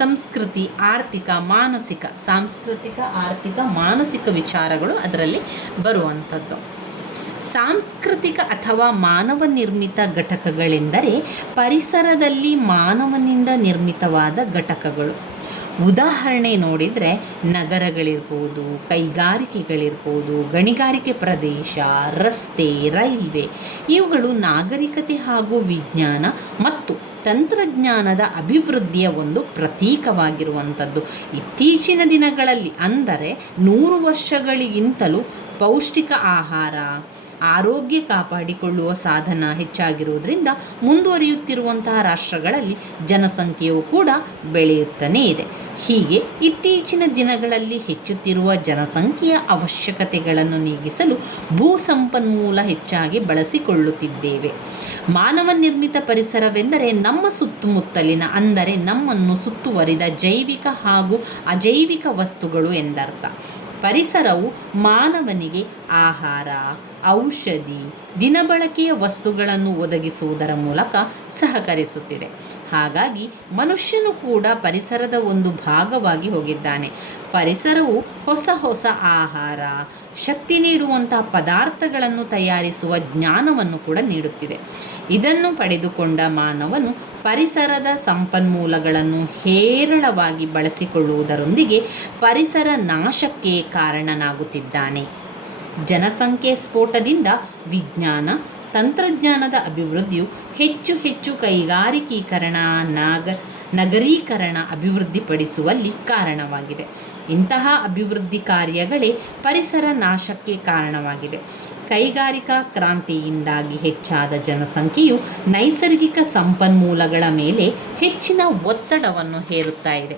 ಸಂಸ್ಕೃತಿ, ಆರ್ಥಿಕ, ಮಾನಸಿಕ, ಸಾಂಸ್ಕೃತಿಕ, ಆರ್ಥಿಕ, ಮಾನಸಿಕ ವಿಚಾರಗಳು ಅದರಲ್ಲಿ ಬರುವಂಥದ್ದು. ಸಾಂಸ್ಕೃತಿಕ ಅಥವಾ ಮಾನವ ನಿರ್ಮಿತ ಘಟಕಗಳೆಂದರೆ ಪರಿಸರದಲ್ಲಿ ಮಾನವನಿಂದ ನಿರ್ಮಿತವಾದ ಘಟಕಗಳು. ಉದಾಹರಣೆ ನೋಡಿದರೆ ನಗರಗಳಿರ್ಬೋದು, ಕೈಗಾರಿಕೆಗಳಿರ್ಬೋದು, ಗಣಿಗಾರಿಕೆ ಪ್ರದೇಶ, ರಸ್ತೆ, ರೈಲ್ವೆ ಇವುಗಳು ನಾಗರಿಕತೆ ಹಾಗೂ ವಿಜ್ಞಾನ ಮತ್ತು ತಂತ್ರಜ್ಞಾನದ ಅಭಿವೃದ್ಧಿಯ ಒಂದು ಪ್ರತೀಕವಾಗಿರುವಂಥದ್ದು. ಇತ್ತೀಚಿನ ದಿನಗಳಲ್ಲಿ ಅಂದರೆ 100 ವರ್ಷಗಳಿಗಿಂತಲೂ ಪೌಷ್ಟಿಕ ಆಹಾರ, ಆರೋಗ್ಯ ಕಾಪಾಡಿಕೊಳ್ಳುವ ಸಾಧನ ಹೆಚ್ಚಾಗಿರುವುದರಿಂದ ಮುಂದುವರಿಯುತ್ತಿರುವಂತಹ ರಾಷ್ಟ್ರಗಳಲ್ಲಿ ಜನಸಂಖ್ಯೆಯು ಕೂಡ ಬೆಳೆಯುತ್ತಲೇ ಇದೆ. ಹೀಗೆ ಇತ್ತೀಚಿನ ದಿನಗಳಲ್ಲಿ ಹೆಚ್ಚುತ್ತಿರುವ ಜನಸಂಖ್ಯೆಯ ಅವಶ್ಯಕತೆಗಳನ್ನು ನೀಗಿಸಲು ಭೂ ಸಂಪನ್ಮೂಲ ಹೆಚ್ಚಾಗಿ ಬಳಸಿಕೊಳ್ಳುತ್ತಿದ್ದೇವೆ. ಮಾನವ ನಿರ್ಮಿತ ಪರಿಸರವೆಂದರೆ ನಮ್ಮ ಸುತ್ತಮುತ್ತಲಿನ ಅಂದರೆ ನಮ್ಮನ್ನು ಸುತ್ತುವರಿದ ಜೈವಿಕ ಹಾಗೂ ಅಜೈವಿಕ ವಸ್ತುಗಳು ಎಂದರ್ಥ. ಪರಿಸರವು ಮಾನವನಿಗೆ ಆಹಾರ, ಔಷಧಿ, ದಿನಬಳಕೆಯ ವಸ್ತುಗಳನ್ನು ಒದಗಿಸುವುದರ ಮೂಲಕ ಸಹಕರಿಸುತ್ತಿದೆ. ಹಾಗಾಗಿ ಮನುಷ್ಯನು ಕೂಡ ಪರಿಸರದ ಒಂದು ಭಾಗವಾಗಿ ಹೋಗಿದ್ದಾನೆ. ಪರಿಸರವು ಹೊಸ ಹೊಸ ಆಹಾರ, ಶಕ್ತಿ ನೀಡುವಂತಹ ಪದಾರ್ಥಗಳನ್ನು ತಯಾರಿಸುವ ಜ್ಞಾನವನ್ನು ಕೂಡ ನೀಡುತ್ತಿದೆ. ಇದನ್ನು ಪಡೆದುಕೊಂಡ ಮಾನವನು ಪರಿಸರದ ಸಂಪನ್ಮೂಲಗಳನ್ನು ಹೇರಳವಾಗಿ ಬಳಸಿಕೊಳ್ಳುವುದರೊಂದಿಗೆ ಪರಿಸರ ನಾಶಕ್ಕೆ ಕಾರಣನಾಗುತ್ತಿದ್ದಾನೆ. ಜನಸಂಖ್ಯೆ ಸ್ಫೋಟದಿಂದ ವಿಜ್ಞಾನ ತಂತ್ರಜ್ಞಾನದ ಅಭಿವೃದ್ಧಿಯು ಹೆಚ್ಚು ಹೆಚ್ಚು ಕೈಗಾರಿಕೀಕರಣ, ನಗರೀಕರಣ ಅಭಿವೃದ್ಧಿಪಡಿಸುವಲ್ಲಿ ಕಾರಣವಾಗಿದೆ. ಇಂತಹ ಅಭಿವೃದ್ಧಿ ಕಾರ್ಯಗಳೇ ಪರಿಸರ ನಾಶಕ್ಕೆ ಕಾರಣವಾಗಿದೆ. ಕೈಗಾರಿಕಾ ಕ್ರಾಂತಿಯಿಂದಾಗಿ ಹೆಚ್ಚಾದ ಜನಸಂಖ್ಯೆಯು ನೈಸರ್ಗಿಕ ಸಂಪನ್ಮೂಲಗಳ ಮೇಲೆ ಹೆಚ್ಚಿನ ಒತ್ತಡವನ್ನು ಹೇರುತ್ತಾ ಇದೆ.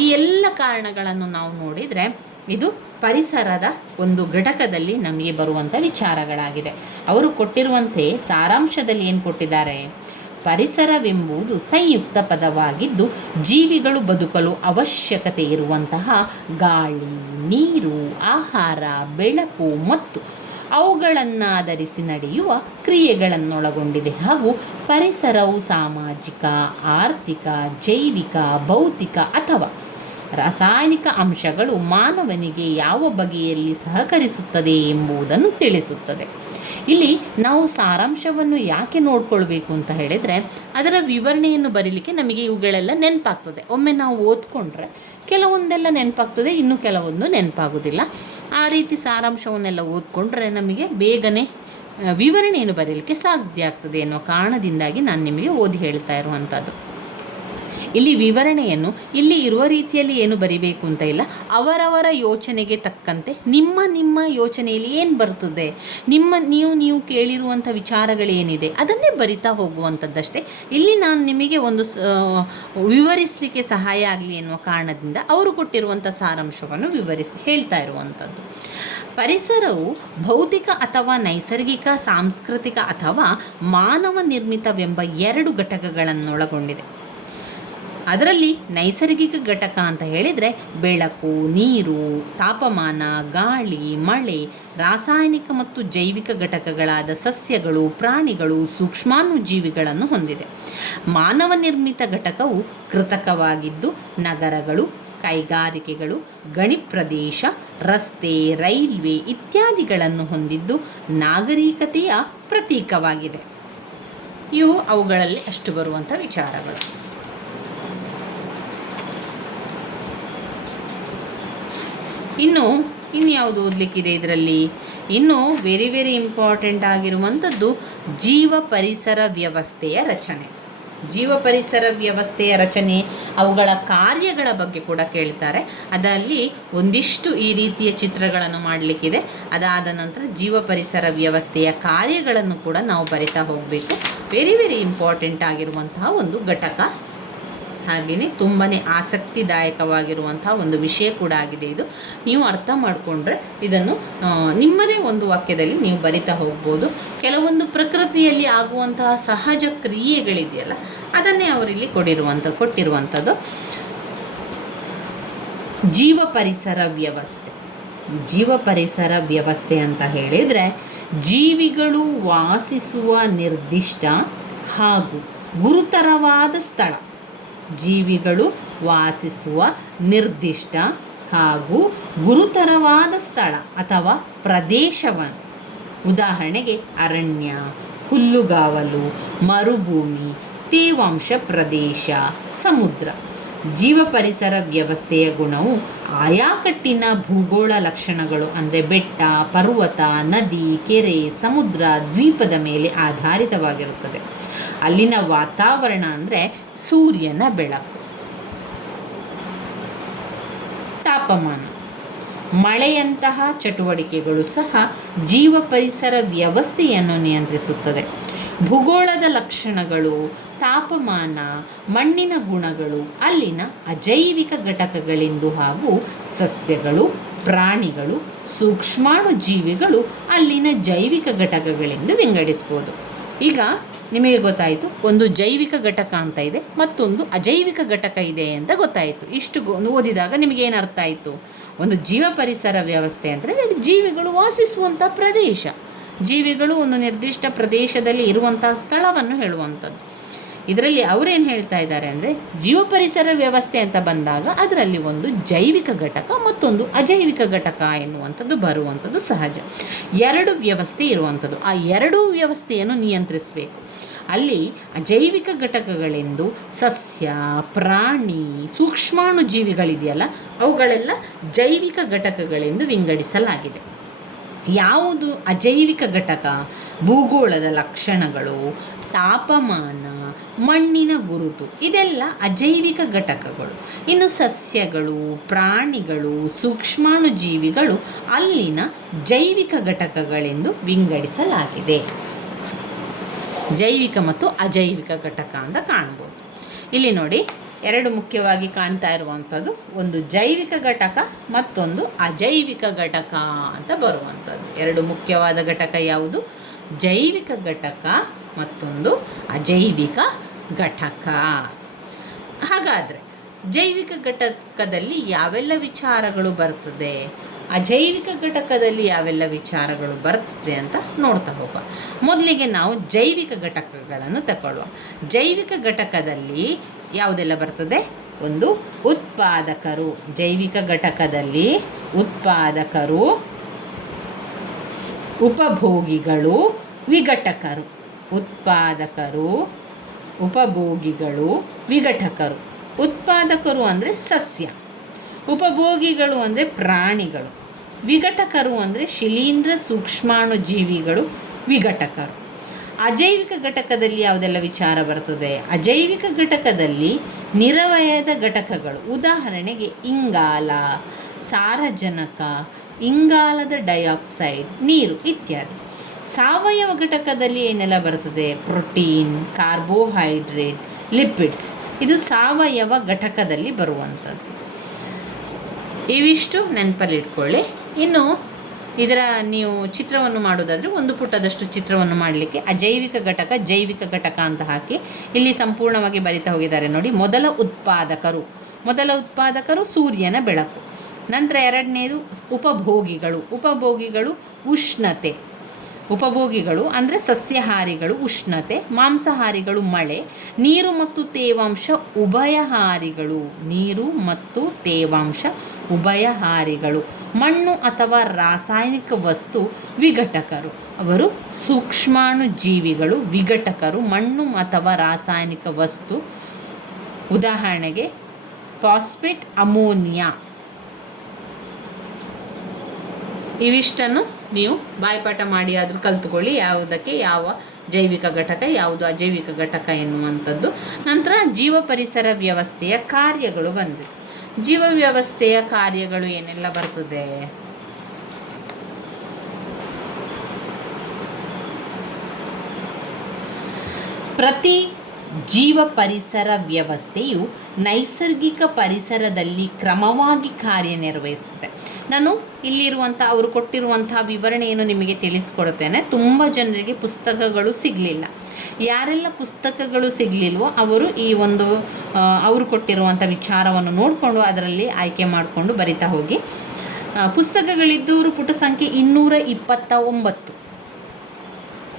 ಈ ಎಲ್ಲ ಕಾರಣಗಳನ್ನು ನಾವು ನೋಡಿದರೆ ಇದು ಪರಿಸರದ ಒಂದು ಘಟಕದಲ್ಲಿ ನಮಗೆ ಬರುವಂಥ ವಿಚಾರಗಳಾಗಿದೆ. ಅವರು ಕೊಟ್ಟಿರುವಂತೆ ಸಾರಾಂಶದಲ್ಲಿ ಏನು ಕೊಟ್ಟಿದ್ದಾರೆ? ಪರಿಸರವೆಂಬುದು ಸಂಯುಕ್ತ ಪದವಾಗಿದ್ದು ಜೀವಿಗಳು ಬದುಕಲು ಅವಶ್ಯಕತೆ ಇರುವಂತಹ ಗಾಳಿ, ನೀರು, ಆಹಾರ, ಬೆಳಕು ಮತ್ತು ಅವುಗಳನ್ನಾಧರಿಸಿ ನಡೆಯುವ ಕ್ರಿಯೆಗಳನ್ನೊಳಗೊಂಡಿದೆ. ಹಾಗೂ ಪರಿಸರವು ಸಾಮಾಜಿಕ, ಆರ್ಥಿಕ, ಜೈವಿಕ, ಭೌತಿಕ ಅಥವಾ ರಾಸಾಯನಿಕ ಅಂಶಗಳು ಮಾನವನಿಗೆ ಯಾವ ಬಗೆಯಲ್ಲಿ ಸಹಕರಿಸುತ್ತದೆ ಎಂಬುದನ್ನು ತಿಳಿಸುತ್ತದೆ. ಇಲ್ಲಿ ನಾವು ಸಾರಾಂಶವನ್ನು ಯಾಕೆ ನೋಡ್ಕೊಳ್ಬೇಕು ಅಂತ ಹೇಳಿದರೆ ಅದರ ವಿವರಣೆಯನ್ನು ಬರೀಲಿಕ್ಕೆ ನಮಗೆ ಇವುಗಳೆಲ್ಲ ನೆನಪಾಗ್ತದೆ. ಒಮ್ಮೆ ನಾವು ಓದ್ಕೊಂಡ್ರೆ ಕೆಲವೊಂದೆಲ್ಲ ನೆನಪಾಗ್ತದೆ, ಇನ್ನು ಕೆಲವೊಂದು ನೆನಪಾಗೋದಿಲ್ಲ. ಆ ರೀತಿ ಸಾರಾಂಶವನ್ನೆಲ್ಲ ಓದ್ಕೊಂಡ್ರೆ ನಮಗೆ ಬೇಗನೆ ವಿವರಣೆಯನ್ನು ಬರೀಲಿಕ್ಕೆ ಸಾಧ್ಯ ಆಗ್ತದೆ ಎನ್ನುವ ಕಾರಣದಿಂದಾಗಿ ನಾನು ನಿಮಗೆ ಓದಿ ಹೇಳ್ತಾ ಇರುವಂಥದ್ದು. ಇಲ್ಲಿ ವಿವರಣೆಯನ್ನು ಇಲ್ಲಿ ಇರುವ ರೀತಿಯಲ್ಲಿ ಏನು ಬರಿಬೇಕು ಅಂತ ಇಲ್ಲ, ಅವರವರ ಯೋಚನೆಗೆ ತಕ್ಕಂತೆ ನಿಮ್ಮ ಯೋಚನೆಯಲ್ಲಿ ಏನು ಬರ್ತದೆ, ನೀವು ಕೇಳಿರುವಂಥ ವಿಚಾರಗಳೇನಿದೆ ಅದನ್ನೇ ಬರಿತಾ ಹೋಗುವಂಥದ್ದಷ್ಟೇ. ಇಲ್ಲಿ ನಾನು ನಿಮಗೆ ಒಂದು ವಿವರಿಸಲಿಕ್ಕೆ ಸಹಾಯ ಆಗಲಿ ಎನ್ನುವ ಕಾರಣದಿಂದ ಅವರು ಕೊಟ್ಟಿರುವಂಥ ಸಾರಾಂಶವನ್ನು ವಿವರಿಸಿ ಹೇಳ್ತಾ ಇರುವಂಥದ್ದು. ಪರಿಸರವು ಭೌತಿಕ ಅಥವಾ ನೈಸರ್ಗಿಕ, ಸಾಂಸ್ಕೃತಿಕ ಅಥವಾ ಮಾನವ ನಿರ್ಮಿತವೆಂಬ 2 ಘಟಕಗಳನ್ನೊಳಗೊಂಡಿದೆ. ಅದರಲ್ಲಿ ನೈಸರ್ಗಿಕ ಘಟಕ ಅಂತ ಹೇಳಿದರೆ ಬೆಳಕು, ನೀರು, ತಾಪಮಾನ, ಗಾಳಿ, ಮಳೆ, ರಾಸಾಯನಿಕ ಮತ್ತು ಜೈವಿಕ ಘಟಕಗಳಾದ ಸಸ್ಯಗಳು, ಪ್ರಾಣಿಗಳು, ಸೂಕ್ಷ್ಮಾಣುಜೀವಿಗಳನ್ನು ಹೊಂದಿದೆ. ಮಾನವ ನಿರ್ಮಿತ ಘಟಕವು ಕೃತಕವಾಗಿದ್ದು ನಗರಗಳು, ಕೈಗಾರಿಕೆಗಳು, ಗಣಿ ಪ್ರದೇಶ, ರಸ್ತೆ, ರೈಲ್ವೆ ಇತ್ಯಾದಿಗಳನ್ನು ಹೊಂದಿದ್ದು ನಾಗರಿಕತೆಯ ಪ್ರತೀಕವಾಗಿದೆ. ಇವು ಅವುಗಳಲ್ಲಿ ಅಷ್ಟು ಬರುವಂಥ ವಿಚಾರಗಳು. ಇನ್ಯಾವುದು ಓದಲಿಕ್ಕಿದೆ ಇದರಲ್ಲಿ? ಇನ್ನು ವೆರಿ ಇಂಪಾರ್ಟೆಂಟ್ ಆಗಿರುವಂಥದ್ದು ಜೀವ ಪರಿಸರ ವ್ಯವಸ್ಥೆಯ ರಚನೆ. ಜೀವ ಪರಿಸರ ವ್ಯವಸ್ಥೆಯ ರಚನೆ, ಅವುಗಳ ಕಾರ್ಯಗಳ ಬಗ್ಗೆ ಕೂಡ ಕೇಳ್ತಾರೆ. ಅದರಲ್ಲಿ ಒಂದಿಷ್ಟು ಈ ರೀತಿಯ ಚಿತ್ರಗಳನ್ನು ಮಾಡಲಿಕ್ಕಿದೆ. ಅದಾದ ನಂತರ ಜೀವ ಪರಿಸರ ವ್ಯವಸ್ಥೆಯ ಕಾರ್ಯಗಳನ್ನು ಕೂಡ ನಾವು ಬರಿತಾ ಹೋಗಬೇಕು. ವೆರಿ ಇಂಪಾರ್ಟೆಂಟ್ ಆಗಿರುವಂತಹ ಒಂದು ಘಟಕ. ಹಾಗೆಯೇ ತುಂಬಾ ಆಸಕ್ತಿದಾಯಕವಾಗಿರುವಂತಹ ಒಂದು ವಿಷಯ ಕೂಡ ಆಗಿದೆ ಇದು. ನೀವು ಅರ್ಥ ಮಾಡಿಕೊಂಡ್ರೆ ಇದನ್ನು ನಿಮ್ಮದೇ ಒಂದು ವಾಕ್ಯದಲ್ಲಿ ನೀವು ಬರಿತಾ ಹೋಗ್ಬೋದು. ಕೆಲವೊಂದು ಪ್ರಕೃತಿಯಲ್ಲಿ ಆಗುವಂತಹ ಸಹಜ ಕ್ರಿಯೆಗಳಿದೆಯಲ್ಲ ಅದನ್ನೇ ಅವರಿಲ್ಲಿ ಕೊಟ್ಟಿರುವಂಥದ್ದು. ಜೀವ ಪರಿಸರ ವ್ಯವಸ್ಥೆ. ಜೀವ ಪರಿಸರ ವ್ಯವಸ್ಥೆ ಅಂತ ಹೇಳಿದರೆ ಜೀವಿಗಳು ವಾಸಿಸುವ ನಿರ್ದಿಷ್ಟ ಹಾಗೂ ಗುರುತರವಾದ ಸ್ಥಳ. ಜೀವಿಗಳು ವಾಸಿಸುವ ನಿರ್ದಿಷ್ಟ ಹಾಗೂ ಗುರುತರವಾದ ಸ್ಥಳ ಅಥವಾ ಪ್ರದೇಶವನ್ನು ಉದಾಹರಣೆಗೆ ಅರಣ್ಯ, ಹುಲ್ಲುಗಾವಲು, ಮರುಭೂಮಿ, ತೇವಾಂಶ ಪ್ರದೇಶ, ಸಮುದ್ರ. ಜೀವ ಪರಿಸರ ವ್ಯವಸ್ಥೆಯ ಗುಣವು ಆಯಾಕಟ್ಟಿನ ಭೂಗೋಳ ಲಕ್ಷಣಗಳು ಅಂದರೆ ಬೆಟ್ಟ, ಪರ್ವತ, ನದಿ, ಕೆರೆ, ಸಮುದ್ರ, ದ್ವೀಪದ ಮೇಲೆ ಆಧಾರಿತವಾಗಿರುತ್ತದೆ. ಅಲ್ಲಿನ ವಾತಾವರಣ ಅಂದರೆ ಸೂರ್ಯನ ಬೆಳಕು, ತಾಪಮಾನ, ಮಳೆಯಂತಹ ಚಟುವಟಿಕೆಗಳು ಸಹ ಜೀವ ಪರಿಸರ ವ್ಯವಸ್ಥೆಯನ್ನು ನಿಯಂತ್ರಿಸುತ್ತದೆ. ಭೂಗೋಳದ ಲಕ್ಷಣಗಳು, ತಾಪಮಾನ, ಮಣ್ಣಿನ ಗುಣಗಳು ಅಲ್ಲಿನ ಅಜೈವಿಕ ಘಟಕಗಳೆಂದು ಹಾಗೂ ಸಸ್ಯಗಳು, ಪ್ರಾಣಿಗಳು, ಸೂಕ್ಷ್ಮಾಣು ಜೀವಿಗಳು ಅಲ್ಲಿನ ಜೈವಿಕ ಘಟಕಗಳೆಂದು ವಿಂಗಡಿಸ್ಬೋದು. ಈಗ ನಿಮಗೆ ಗೊತ್ತಾಯಿತು, ಒಂದು ಜೈವಿಕ ಘಟಕ ಅಂತ ಇದೆ, ಮತ್ತೊಂದು ಅಜೈವಿಕ ಘಟಕ ಇದೆ ಅಂತ ಗೊತ್ತಾಯಿತು. ಇಷ್ಟು ಓದಿದಾಗ ನಿಮಗೇನು ಅರ್ಥ ಆಯಿತು? ಒಂದು ಜೀವ ಪರಿಸರ ವ್ಯವಸ್ಥೆ ಅಂದರೆ ಜೀವಿಗಳು ವಾಸಿಸುವಂಥ ಪ್ರದೇಶ, ಜೀವಿಗಳು ಒಂದು ನಿರ್ದಿಷ್ಟ ಪ್ರದೇಶದಲ್ಲಿ ಇರುವಂತಹ ಸ್ಥಳವನ್ನು ಹೇಳುವಂಥದ್ದು. ಇದರಲ್ಲಿ ಅವರೇನು ಹೇಳ್ತಾ ಇದ್ದಾರೆ ಅಂದರೆ, ಜೀವ ಪರಿಸರ ವ್ಯವಸ್ಥೆ ಅಂತ ಬಂದಾಗ ಅದರಲ್ಲಿ ಒಂದು ಜೈವಿಕ ಘಟಕ ಮತ್ತೊಂದು ಅಜೈವಿಕ ಘಟಕ ಎನ್ನುವಂಥದ್ದು ಬರುವಂಥದ್ದು ಸಹಜ. ಎರಡು ವ್ಯವಸ್ಥೆ ಇರುವಂಥದ್ದು, ಆ ಎರಡೂ ವ್ಯವಸ್ಥೆಯನ್ನು ನಿಯಂತ್ರಿಸಬೇಕು. ಅಲ್ಲಿ ಅಜೈವಿಕ ಘಟಕಗಳೆಂದು ಸಸ್ಯ, ಪ್ರಾಣಿ, ಸೂಕ್ಷ್ಮಾಣು ಜೀವಿಗಳಿದೆಯಲ್ಲ, ಅವುಗಳೆಲ್ಲ ಜೈವಿಕ ಘಟಕಗಳೆಂದು ವಿಂಗಡಿಸಲಾಗಿದೆ. ಯಾವುದು ಅಜೈವಿಕ ಘಟಕ? ಭೂಗೋಳದ ಲಕ್ಷಣಗಳು, ತಾಪಮಾನ, ಮಣ್ಣಿನ ಗುರುತು, ಇದೆಲ್ಲ ಅಜೈವಿಕ ಘಟಕಗಳು. ಇನ್ನು ಸಸ್ಯಗಳು, ಪ್ರಾಣಿಗಳು, ಸೂಕ್ಷ್ಮಾಣು ಜೀವಿಗಳು ಅಲ್ಲಿನ ಜೈವಿಕ ಘಟಕಗಳೆಂದು ವಿಂಗಡಿಸಲಾಗಿದೆ. ಜೈವಿಕ ಮತ್ತು ಅಜೈವಿಕ ಘಟಕ ಅಂತ ಕಾಣ್ಬೋದು. ಇಲ್ಲಿ ನೋಡಿ, ಎರಡು ಮುಖ್ಯವಾಗಿ ಕಾಣ್ತಾ ಇರುವಂಥದ್ದು, ಒಂದು ಜೈವಿಕ ಘಟಕ ಮತ್ತೊಂದು ಅಜೈವಿಕ ಘಟಕ ಅಂತ ಬರುವಂಥದ್ದು. ಎರಡು ಮುಖ್ಯವಾದ ಘಟಕ ಯಾವುದು? ಜೈವಿಕ ಘಟಕ ಮತ್ತೊಂದು ಅಜೈವಿಕ ಘಟಕ. ಹಾಗಾದರೆ ಜೈವಿಕ ಘಟಕದಲ್ಲಿ ಯಾವೆಲ್ಲ ವಿಚಾರಗಳು ಬರ್ತದೆ, ಅಜೈವಿಕ ಘಟಕದಲ್ಲಿ ಯಾವೆಲ್ಲ ವಿಚಾರಗಳು ಬರ್ತದೆ ಅಂತ ನೋಡ್ತಾ ಹೋಗುವ. ಮೊದಲಿಗೆ ನಾವು ಜೈವಿಕ ಘಟಕಗಳನ್ನು ತಗೊಳ್ಳುವ. ಜೈವಿಕ ಘಟಕದಲ್ಲಿ ಯಾವುದೆಲ್ಲ ಬರ್ತದೆ? ಒಂದು ಉತ್ಪಾದಕರು. ಜೈವಿಕ ಘಟಕದಲ್ಲಿ ಉತ್ಪಾದಕರು, ಉಪಭೋಗಿಗಳು, ವಿಘಟಕರು. ಉತ್ಪಾದಕರು, ಉಪಭೋಗಿಗಳು, ವಿಘಟಕರು. ಉತ್ಪಾದಕರು ಅಂದರೆ ಸಸ್ಯ, ಉಪಭೋಗಿಗಳು ಅಂದರೆ ಪ್ರಾಣಿಗಳು, ವಿಘಟಕರು ಅಂದರೆ ಶಿಲೀಂಧ್ರ ಸೂಕ್ಷ್ಮಾಣು ಜೀವಿಗಳು, ವಿಘಟಕರು. ಅಜೈವಿಕ ಘಟಕದಲ್ಲಿ ಯಾವುದೆಲ್ಲ ವಿಚಾರ ಬರ್ತದೆ? ಅಜೈವಿಕ ಘಟಕದಲ್ಲಿ ನಿರವಯದ ಘಟಕಗಳು, ಉದಾಹರಣೆಗೆ ಇಂಗಾಲ, ಸಾರಜನಕ, ಇಂಗಾಲದ ಡೈಆಕ್ಸೈಡ್, ನೀರು ಇತ್ಯಾದಿ. ಸಾವಯವ ಘಟಕದಲ್ಲಿ ಏನೆಲ್ಲ ಬರ್ತದೆ? Protein, carbohydrate, lipids. ಇದು ಸಾವಯವ ಘಟಕದಲ್ಲಿ ಬರುವಂಥದ್ದು. ಇವಿಷ್ಟು ನೆನಪಲ್ಲಿಟ್ಕೊಳ್ಳಿ. ಇನ್ನು ಇದರ ನೀವು ಚಿತ್ರವನ್ನು ಮಾಡೋದಾದರೆ ಒಂದು ಪುಟದಷ್ಟು ಚಿತ್ರವನ್ನು ಮಾಡಲಿಕ್ಕೆ ಅಜೈವಿಕ ಘಟಕ, ಜೈವಿಕ ಘಟಕ ಅಂತ ಹಾಕಿ ಇಲ್ಲಿ ಸಂಪೂರ್ಣವಾಗಿ ಬರಿತಾ ಹೋಗಿದ್ದಾರೆ ನೋಡಿ. ಮೊದಲ ಉತ್ಪಾದಕರು ಸೂರ್ಯನ ಬೆಳಕು. ನಂತರ ಎರಡನೇದು ಉಪಭೋಗಿಗಳು. ಉಪಭೋಗಿಗಳು ಉಷ್ಣತೆ. ಉಪಭೋಗಿಗಳು ಅಂದರೆ ಸಸ್ಯಾಹಾರಿಗಳು ಉಷ್ಣತೆ, ಮಾಂಸಾಹಾರಿಗಳು ಮಳೆ, ನೀರು ಮತ್ತು ತೇವಾಂಶ ಉಭಯಹಾರಿಗಳು. ನೀರು ಮತ್ತು ತೇವಾಂಶ ಉಭಯಹಾರಿಗಳು. ಮಣ್ಣು ಅಥವಾ ರಾಸಾಯನಿಕ ವಸ್ತು ವಿಘಟಕರು. ಅವರು ಸೂಕ್ಷ್ಮಾಣು ಜೀವಿಗಳು, ವಿಘಟಕರು. ಮಣ್ಣು ಅಥವಾ ರಾಸಾಯನಿಕ ವಸ್ತು, ಉದಾಹರಣೆಗೆ ಫಾಸ್ಫೇಟ್, ಅಮೋನಿಯಾ. ಇವಿಷ್ಟನ್ನು ನೀವು ಬಾಯ್ಪಾಠ ಮಾಡಿ ಆದರೂ ಕಲ್ತುಕೊಳ್ಳಿ, ಯಾವುದಕ್ಕೆ ಯಾವ ಜೈವಿಕ ಘಟಕ ಯಾವುದು ಅಜೈವಿಕ ಘಟಕ ಎನ್ನುವಂಥದ್ದು. ನಂತರ ಜೀವ ಪರಿಸರ ವ್ಯವಸ್ಥೆಯ ಕಾರ್ಯಗಳು ಬಂದಿದೆ. ಜೀವ ವ್ಯವಸ್ಥೆಯ ಕಾರ್ಯಗಳು ಏನೆಲ್ಲ ಬರ್ತದೆ? ಪ್ರತಿ ಜೀವ ಪರಿಸರ ವ್ಯವಸ್ಥೆಯು ನೈಸರ್ಗಿಕ ಪರಿಸರದಲ್ಲಿ ಕ್ರಮವಾಗಿ ಕಾರ್ಯನಿರ್ವಹಿಸುತ್ತೆ. ನಾನು ಇಲ್ಲಿರುವಂಥ ಅವರು ಕೊಟ್ಟಿರುವಂಥ ವಿವರಣೆಯನ್ನು ನಿಮಗೆ ತಿಳಿಸ್ಕೊಡ್ತೇನೆ. ತುಂಬ ಜನರಿಗೆ ಪುಸ್ತಕಗಳು ಸಿಗಲಿಲ್ಲ. ಯಾರೆಲ್ಲ ಪುಸ್ತಕಗಳು ಸಿಗಲಿಲ್ವೋ ಅವರು ಈ ಒಂದು ಅವರು ಕೊಟ್ಟಿರುವಂಥ ವಿಚಾರವನ್ನು ನೋಡಿಕೊಂಡು ಅದರಲ್ಲಿ ಆಯ್ಕೆ ಮಾಡಿಕೊಂಡು ಬರಿತಾ ಹೋಗಿ. ಪುಸ್ತಕಗಳಿದ್ದವರು ಪುಟ ಸಂಖ್ಯೆ 229.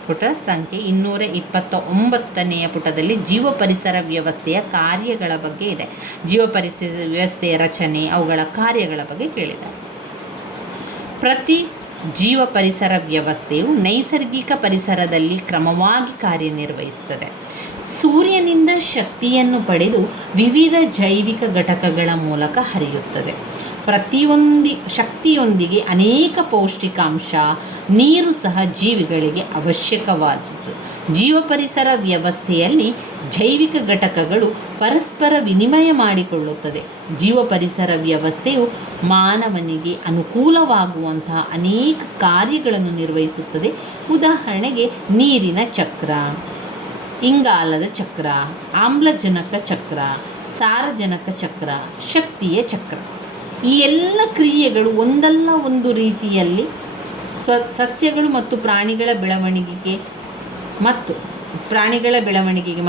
ಪುಟ ಸಂಖ್ಯೆ 229ನೆಯ ಪುಟದಲ್ಲಿ ಜೀವ ಪರಿಸರ ವ್ಯವಸ್ಥೆಯ ಕಾರ್ಯಗಳ ಬಗ್ಗೆ ಇದೆ. ಜೀವ ಪರಿಸರ ವ್ಯವಸ್ಥೆಯ ರಚನೆ, ಅವುಗಳ ಕಾರ್ಯಗಳ ಬಗ್ಗೆ ಕೇಳಿದ್ದಾರೆ. ಪ್ರತಿ ಜೀವ ಪರಿಸರ ವ್ಯವಸ್ಥೆಯು ನೈಸರ್ಗಿಕ ಪರಿಸರದಲ್ಲಿ ಕ್ರಮವಾಗಿ ಕಾರ್ಯನಿರ್ವಹಿಸುತ್ತದೆ. ಸೂರ್ಯನಿಂದ ಶಕ್ತಿಯನ್ನು ಪಡೆದು ವಿವಿಧ ಜೈವಿಕ ಘಟಕಗಳ ಮೂಲಕ ಹರಿಯುತ್ತದೆ. ಶಕ್ತಿಯೊಂದಿಗೆ ಅನೇಕ ಪೌಷ್ಟಿಕಾಂಶ, ನೀರು ಸಹ ಜೀವಿಗಳಿಗೆ ಅವಶ್ಯಕವಾದುದು. ಜೀವಪರಿಸರ ವ್ಯವಸ್ಥೆಯಲ್ಲಿ ಜೈವಿಕ ಘಟಕಗಳು ಪರಸ್ಪರ ವಿನಿಮಯ ಮಾಡಿಕೊಳ್ಳುತ್ತದೆ. ಜೀವಪರಿಸರ ವ್ಯವಸ್ಥೆಯು ಮಾನವನಿಗೆ ಅನುಕೂಲವಾಗುವಂತಹ ಅನೇಕ ಕಾರ್ಯಗಳನ್ನು ನಿರ್ವಹಿಸುತ್ತದೆ. ಉದಾಹರಣೆಗೆ ನೀರಿನ ಚಕ್ರ, ಇಂಗಾಲದ ಚಕ್ರ, ಆಮ್ಲಜನಕ ಚಕ್ರ, ಸಾರಜನಕ ಚಕ್ರ, ಶಕ್ತಿಯ ಚಕ್ರ. ಈ ಎಲ್ಲ ಕ್ರಿಯೆಗಳು ಒಂದಲ್ಲ ಒಂದು ರೀತಿಯಲ್ಲಿ ಸಸ್ಯಗಳು ಮತ್ತು ಪ್ರಾಣಿಗಳ ಬೆಳವಣಿಗೆಗೆ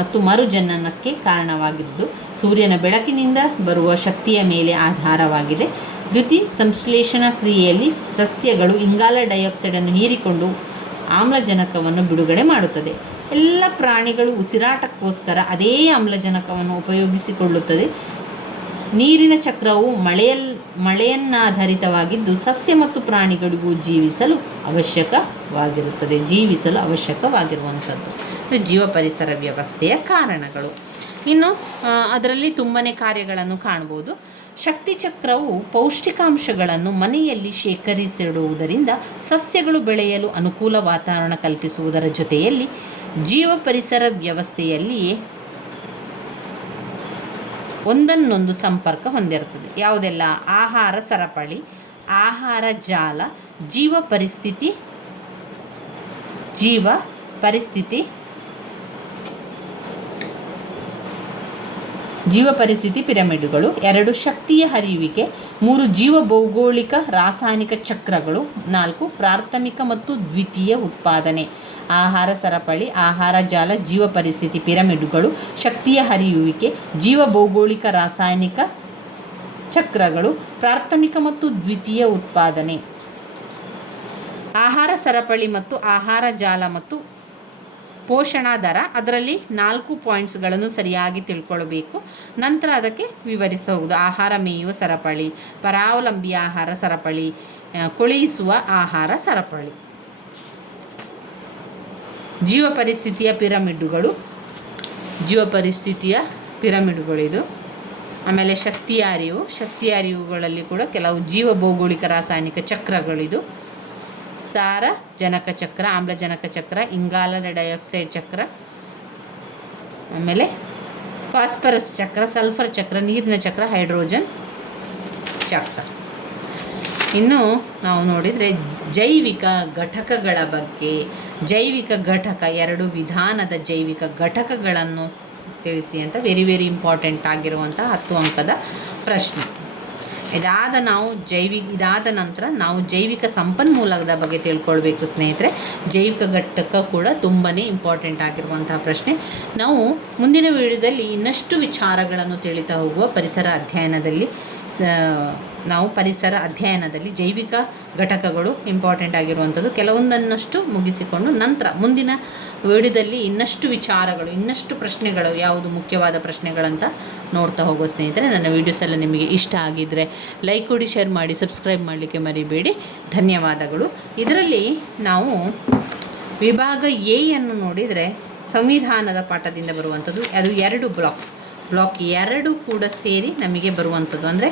ಮತ್ತು ಮರುಜನನಕ್ಕೆ ಕಾರಣವಾಗಿದ್ದು ಸೂರ್ಯನ ಬೆಳಕಿನಿಂದ ಬರುವ ಶಕ್ತಿಯ ಮೇಲೆ ಆಧಾರವಾಗಿದೆ. ದ್ಯುತಿ ಸಂಶ್ಲೇಷಣಾ ಕ್ರಿಯೆಯಲ್ಲಿ ಸಸ್ಯಗಳು ಇಂಗಾಲ ಡೈಆಕ್ಸೈಡನ್ನು ಹೀರಿಕೊಂಡು ಆಮ್ಲಜನಕವನ್ನು ಬಿಡುಗಡೆ ಮಾಡುತ್ತದೆ. ಎಲ್ಲ ಪ್ರಾಣಿಗಳು ಉಸಿರಾಟಕ್ಕೋಸ್ಕರ ಅದೇ ಆಮ್ಲಜನಕವನ್ನು ಉಪಯೋಗಿಸಿಕೊಳ್ಳುತ್ತದೆ. ನೀರಿನ ಚಕ್ರವು ಮಳೆಯನ್ನಾಧಾರಿತವಾಗಿದ್ದು ಸಸ್ಯ ಮತ್ತು ಪ್ರಾಣಿಗಳಿಗೂ ಜೀವಿಸಲು ಅವಶ್ಯಕವಾಗಿರುವಂಥದ್ದು. ಜೀವ ಪರಿಸರ ವ್ಯವಸ್ಥೆಯ ಕಾರಣಗಳು. ಇನ್ನು ಅದರಲ್ಲಿ ತುಂಬಾ ಕಾರ್ಯಗಳನ್ನು ಕಾಣ್ಬೋದು. ಶಕ್ತಿ ಚಕ್ರವು ಪೌಷ್ಟಿಕಾಂಶಗಳನ್ನು ಮನೆಯಲ್ಲಿ ಶೇಖರಿಸಿಡುವುದರಿಂದ ಸಸ್ಯಗಳು ಬೆಳೆಯಲು ಅನುಕೂಲ ವಾತಾವರಣ ಕಲ್ಪಿಸುವುದರ ಜೊತೆಯಲ್ಲಿ ಜೀವ ಪರಿಸರ ವ್ಯವಸ್ಥೆಯಲ್ಲಿಯೇ ಒಂದನ್ನೊಂದು ಸಂಪರ್ಕ ಹೊಂದಿರುತ್ತದೆ. ಯಾವುದೆಲ್ಲ? ಆಹಾರ ಸರಪಳಿ, ಆಹಾರ ಜಾಲ, ಜೀವ ಪರಿಸ್ಥಿತಿ ಪಿರಮಿಡ್ಗಳು. 2 ಶಕ್ತಿಯ ಹರಿಯುವಿಕೆ. 3 ಜೀವ ಭೌಗೋಳಿಕ ರಾಸಾಯನಿಕ ಚಕ್ರಗಳು. 4 ಪ್ರಾಥಮಿಕ ಮತ್ತು ದ್ವಿತೀಯ ಉತ್ಪಾದನೆ. ಆಹಾರ ಸರಪಳಿ, ಆಹಾರ ಜಾಲ, ಜೀವ ಪರಿಸ್ಥಿತಿ ಪಿರಮಿಡ್ಗಳು, ಶಕ್ತಿಯ ಹರಿಯುವಿಕೆ, ಜೀವ ಭೌಗೋಳಿಕ ರಾಸಾಯನಿಕ ಚಕ್ರಗಳು, ಪ್ರಾಥಮಿಕ ಮತ್ತು ದ್ವಿತೀಯ ಉತ್ಪಾದನೆ. ಆಹಾರ ಸರಪಳಿ ಮತ್ತು ಆಹಾರ ಜಾಲ ಮತ್ತು ಪೋಷಣಾಧಾರ, ಅದರಲ್ಲಿ 4 ಪಾಯಿಂಟ್ಸ್ಗಳನ್ನು ಸರಿಯಾಗಿ ತಿಳ್ಕೊಳ್ಬೇಕು. ನಂತರ ಅದಕ್ಕೆ ವಿವರಿಸಬಹುದು. ಆಹಾರ ಮೇಯುವ ಸರಪಳಿ, ಪರಾವಲಂಬಿ ಆಹಾರ ಸರಪಳಿ, ಕೊಳೆಯಿಸುವ ಆಹಾರ ಸರಪಳಿ. ಜೀವ ಪರಿಸ್ಥಿತಿಯ ಪಿರಮಿಡ್ಗಳಿದು. ಆಮೇಲೆ ಶಕ್ತಿಯ ಅರಿವುಗಳಲ್ಲಿ ಕೂಡ ಕೆಲವು ಜೀವ ಭೌಗೋಳಿಕ ರಾಸಾಯನಿಕ ಚಕ್ರಗಳಿದು. ಸಾರಜನಕ ಚಕ್ರ, ಆಮ್ಲಜನಕ ಚಕ್ರ, ಇಂಗಾಲ ಡೈಆಕ್ಸೈಡ್ ಚಕ್ರ, ಆಮೇಲೆ ಫಾಸ್ಫರಸ್ ಚಕ್ರ, ಸಲ್ಫರ್ ಚಕ್ರ, ನೀರಿನ ಚಕ್ರ, ಹೈಡ್ರೋಜನ್ ಚಕ್ರ. ಇನ್ನು ನಾವು ನೋಡಿದರೆ ಜೈವಿಕ ಘಟಕಗಳ ಬಗ್ಗೆ. ಜೈವಿಕ ಘಟಕ, 2 ವಿಧಾನದ ಜೈವಿಕ ಘಟಕಗಳನ್ನು ತಿಳಿಸಿ ಅಂತ ವೆರಿ ಇಂಪಾರ್ಟೆಂಟ್ ಆಗಿರುವಂಥ 10 ಅಂಕದ ಪ್ರಶ್ನೆ. ಇದಾದ ನಂತರ ನಾವು ಜೈವಿಕ ಸಂಪನ್ಮೂಲದ ಬಗ್ಗೆ ತಿಳ್ಕೊಳ್ಬೇಕು ಸ್ನೇಹಿತರೆ. ಜೈವಿಕ ಘಟಕ ಕೂಡ ತುಂಬಾ ಇಂಪಾರ್ಟೆಂಟ್ ಆಗಿರುವಂತಹ ಪ್ರಶ್ನೆ. ನಾವು ಮುಂದಿನ ವಿಡಿಯೋದಲ್ಲಿ ಇನ್ನಷ್ಟು ವಿಚಾರಗಳನ್ನು ತಿಳಿತಾ ಹೋಗುವ ಪರಿಸರ ಅಧ್ಯಯನದಲ್ಲಿ ಜೈವಿಕ ಘಟಕಗಳು ಇಂಪಾರ್ಟೆಂಟ್ ಆಗಿರುವಂಥದ್ದು ಕೆಲವೊಂದನ್ನಷ್ಟು ಮುಗಿಸಿಕೊಂಡು ನಂತರ ಮುಂದಿನ ವಿಡಿಯೋದಲ್ಲಿ ಇನ್ನಷ್ಟು ವಿಚಾರಗಳು, ಇನ್ನಷ್ಟು ಪ್ರಶ್ನೆಗಳು, ಯಾವುದು ಮುಖ್ಯವಾದ ಪ್ರಶ್ನೆಗಳಂತ ನೋಡ್ತಾ ಹೋಗೋ ಸ್ನೇಹಿತರೆ. ನನ್ನ ವೀಡಿಯೋಸ್ ಎಲ್ಲ ನಿಮಗೆ ಇಷ್ಟ ಆಗಿದ್ದರೆ ಲೈಕ್ ಕೊಡಿ, ಶೇರ್ ಮಾಡಿ, ಸಬ್ಸ್ಕ್ರೈಬ್ ಮಾಡಲಿಕ್ಕೆ ಮರಿಬೇಡಿ. ಧನ್ಯವಾದಗಳು. ಇದರಲ್ಲಿ ನಾವು ವಿಭಾಗ ಎಯನ್ನು ನೋಡಿದರೆ ಸಂವಿಧಾನದ ಪಾಠದಿಂದ ಬರುವಂಥದ್ದು. ಅದು 2 ಬ್ಲಾಕ್ 2 ಕೂಡ ಸೇರಿ ನಮಗೆ ಬರುವಂಥದ್ದು. ಅಂದರೆ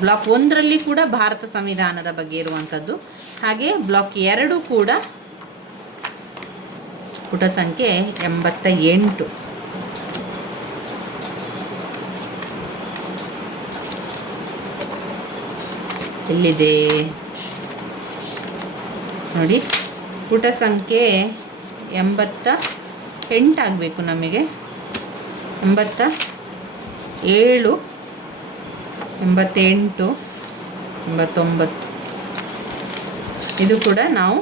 ಬ್ಲಾಕ್ 1ರಲ್ಲಿ ಕೂಡ ಭಾರತ ಸಂವಿಧಾನದ ಬಗ್ಗೆ ಇರುವಂಥದ್ದು, ಹಾಗೆ ಬ್ಲಾಕ್ 2 ಕೂಡ ಪುಟ ಸಂಖ್ಯೆ 88. ಎಲ್ಲಿದೆ ನೋಡಿ, ಪುಟ ಸಂಖ್ಯೆ 88 ಆಗಬೇಕು ನಮಗೆ. 87, 88, 89 ಇದು ಕೂಡ ನಾವು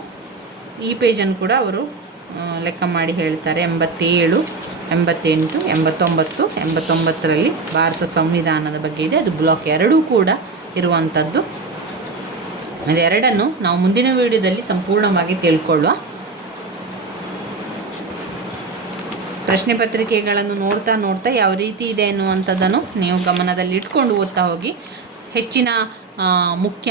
ಈ ಪೇಜನ್ನು ಕೂಡ ಅವರು ಲೆಕ್ಕ ಮಾಡಿ ಹೇಳ್ತಾರೆ. 87, 88, 89, 89ರಲ್ಲಿ ಭಾರತ ಸಂವಿಧಾನದ ಬಗ್ಗೆ ಇದೆ. ಅದು ಬ್ಲಾಕ್ 2 ಕೂಡ ಇರುವಂಥದ್ದು. ಅದೆರಡನ್ನು ನಾವು ಮುಂದಿನ ವಿಡಿಯೋದಲ್ಲಿ ಸಂಪೂರ್ಣವಾಗಿ ತಿಳ್ಕೊಳ್ಳುವ. ಪ್ರಶ್ನೆ ಪತ್ರಿಕೆಗಳನ್ನು ನೋಡ್ತಾ ಯಾವ ರೀತಿ ಇದೆ ಅನ್ನುವಂಥದ್ದನ್ನು ನೀವು ಗಮನದಲ್ಲಿ ಇಟ್ಕೊಂಡು ಓದ್ತಾ ಹೋಗಿ. ಹೆಚ್ಚಿನ ಮುಖ್ಯ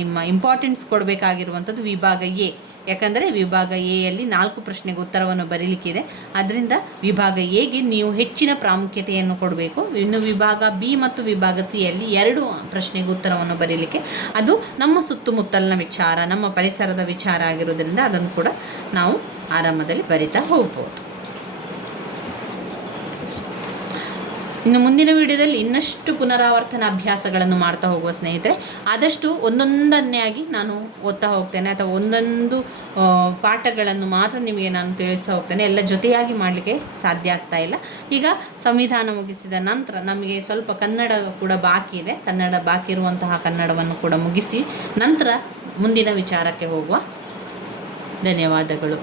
ನಿಮ್ಮ ಇಂಪಾರ್ಟೆನ್ಸ್ ಕೊಡಬೇಕಾಗಿರುವಂಥದ್ದು ವಿಭಾಗ ಎ. ಯಾಕಂದರೆ ವಿಭಾಗ ಎಯಲ್ಲಿ 4 ಪ್ರಶ್ನೆಗೆ ಉತ್ತರವನ್ನು ಬರೀಲಿಕ್ಕಿದೆ. ಅದರಿಂದ ವಿಭಾಗ ಎಗೆ ನೀವು ಹೆಚ್ಚಿನ ಪ್ರಾಮುಖ್ಯತೆಯನ್ನು ಕೊಡಬೇಕು. ಇನ್ನು ವಿಭಾಗ ಬಿ ಮತ್ತು ವಿಭಾಗ ಸಿಯಲ್ಲಿ 2 ಪ್ರಶ್ನೆಗೆ ಉತ್ತರವನ್ನು ಬರೀಲಿಕ್ಕೆ, ಅದು ನಮ್ಮ ಸುತ್ತಮುತ್ತಲಿನ ವಿಚಾರ, ನಮ್ಮ ಪರಿಸರದ ವಿಚಾರ ಆಗಿರೋದ್ರಿಂದ ಅದನ್ನು ಕೂಡ ನಾವು ಆರಂಭದಲ್ಲಿ ಬರಿತಾ ಹೋಗ್ಬೋದು. ಇನ್ನು ಮುಂದಿನ ವಿಡಿಯೋದಲ್ಲಿ ಇನ್ನಷ್ಟು ಪುನರಾವರ್ತನ ಅಭ್ಯಾಸಗಳನ್ನು ಮಾಡ್ತಾ ಹೋಗುವ ಸ್ನೇಹಿತರೆ. ಆದಷ್ಟು ಒಂದೊಂದನ್ನೇ ನಾನು ಓದ್ತಾ ಹೋಗ್ತೇನೆ, ಅಥವಾ ಒಂದೊಂದು ಪಾಠಗಳನ್ನು ಮಾತ್ರ ನಿಮಗೆ ನಾನು ತಿಳಿಸ್ತಾ ಹೋಗ್ತೇನೆ. ಎಲ್ಲ ಜೊತೆಯಾಗಿ ಮಾಡಲಿಕ್ಕೆ ಸಾಧ್ಯ ಆಗ್ತಾ ಇಲ್ಲ. ಈಗ ಸಂವಿಧಾನ ಮುಗಿಸಿದ ನಂತರ ನಮಗೆ ಸ್ವಲ್ಪ ಕನ್ನಡ ಕೂಡ ಬಾಕಿ ಇದೆ. ಬಾಕಿ ಇರುವಂತಹ ಕನ್ನಡವನ್ನು ಕೂಡ ಮುಗಿಸಿ ನಂತರ ಮುಂದಿನ ವಿಚಾರಕ್ಕೆ ಹೋಗುವ. ಧನ್ಯವಾದಗಳು.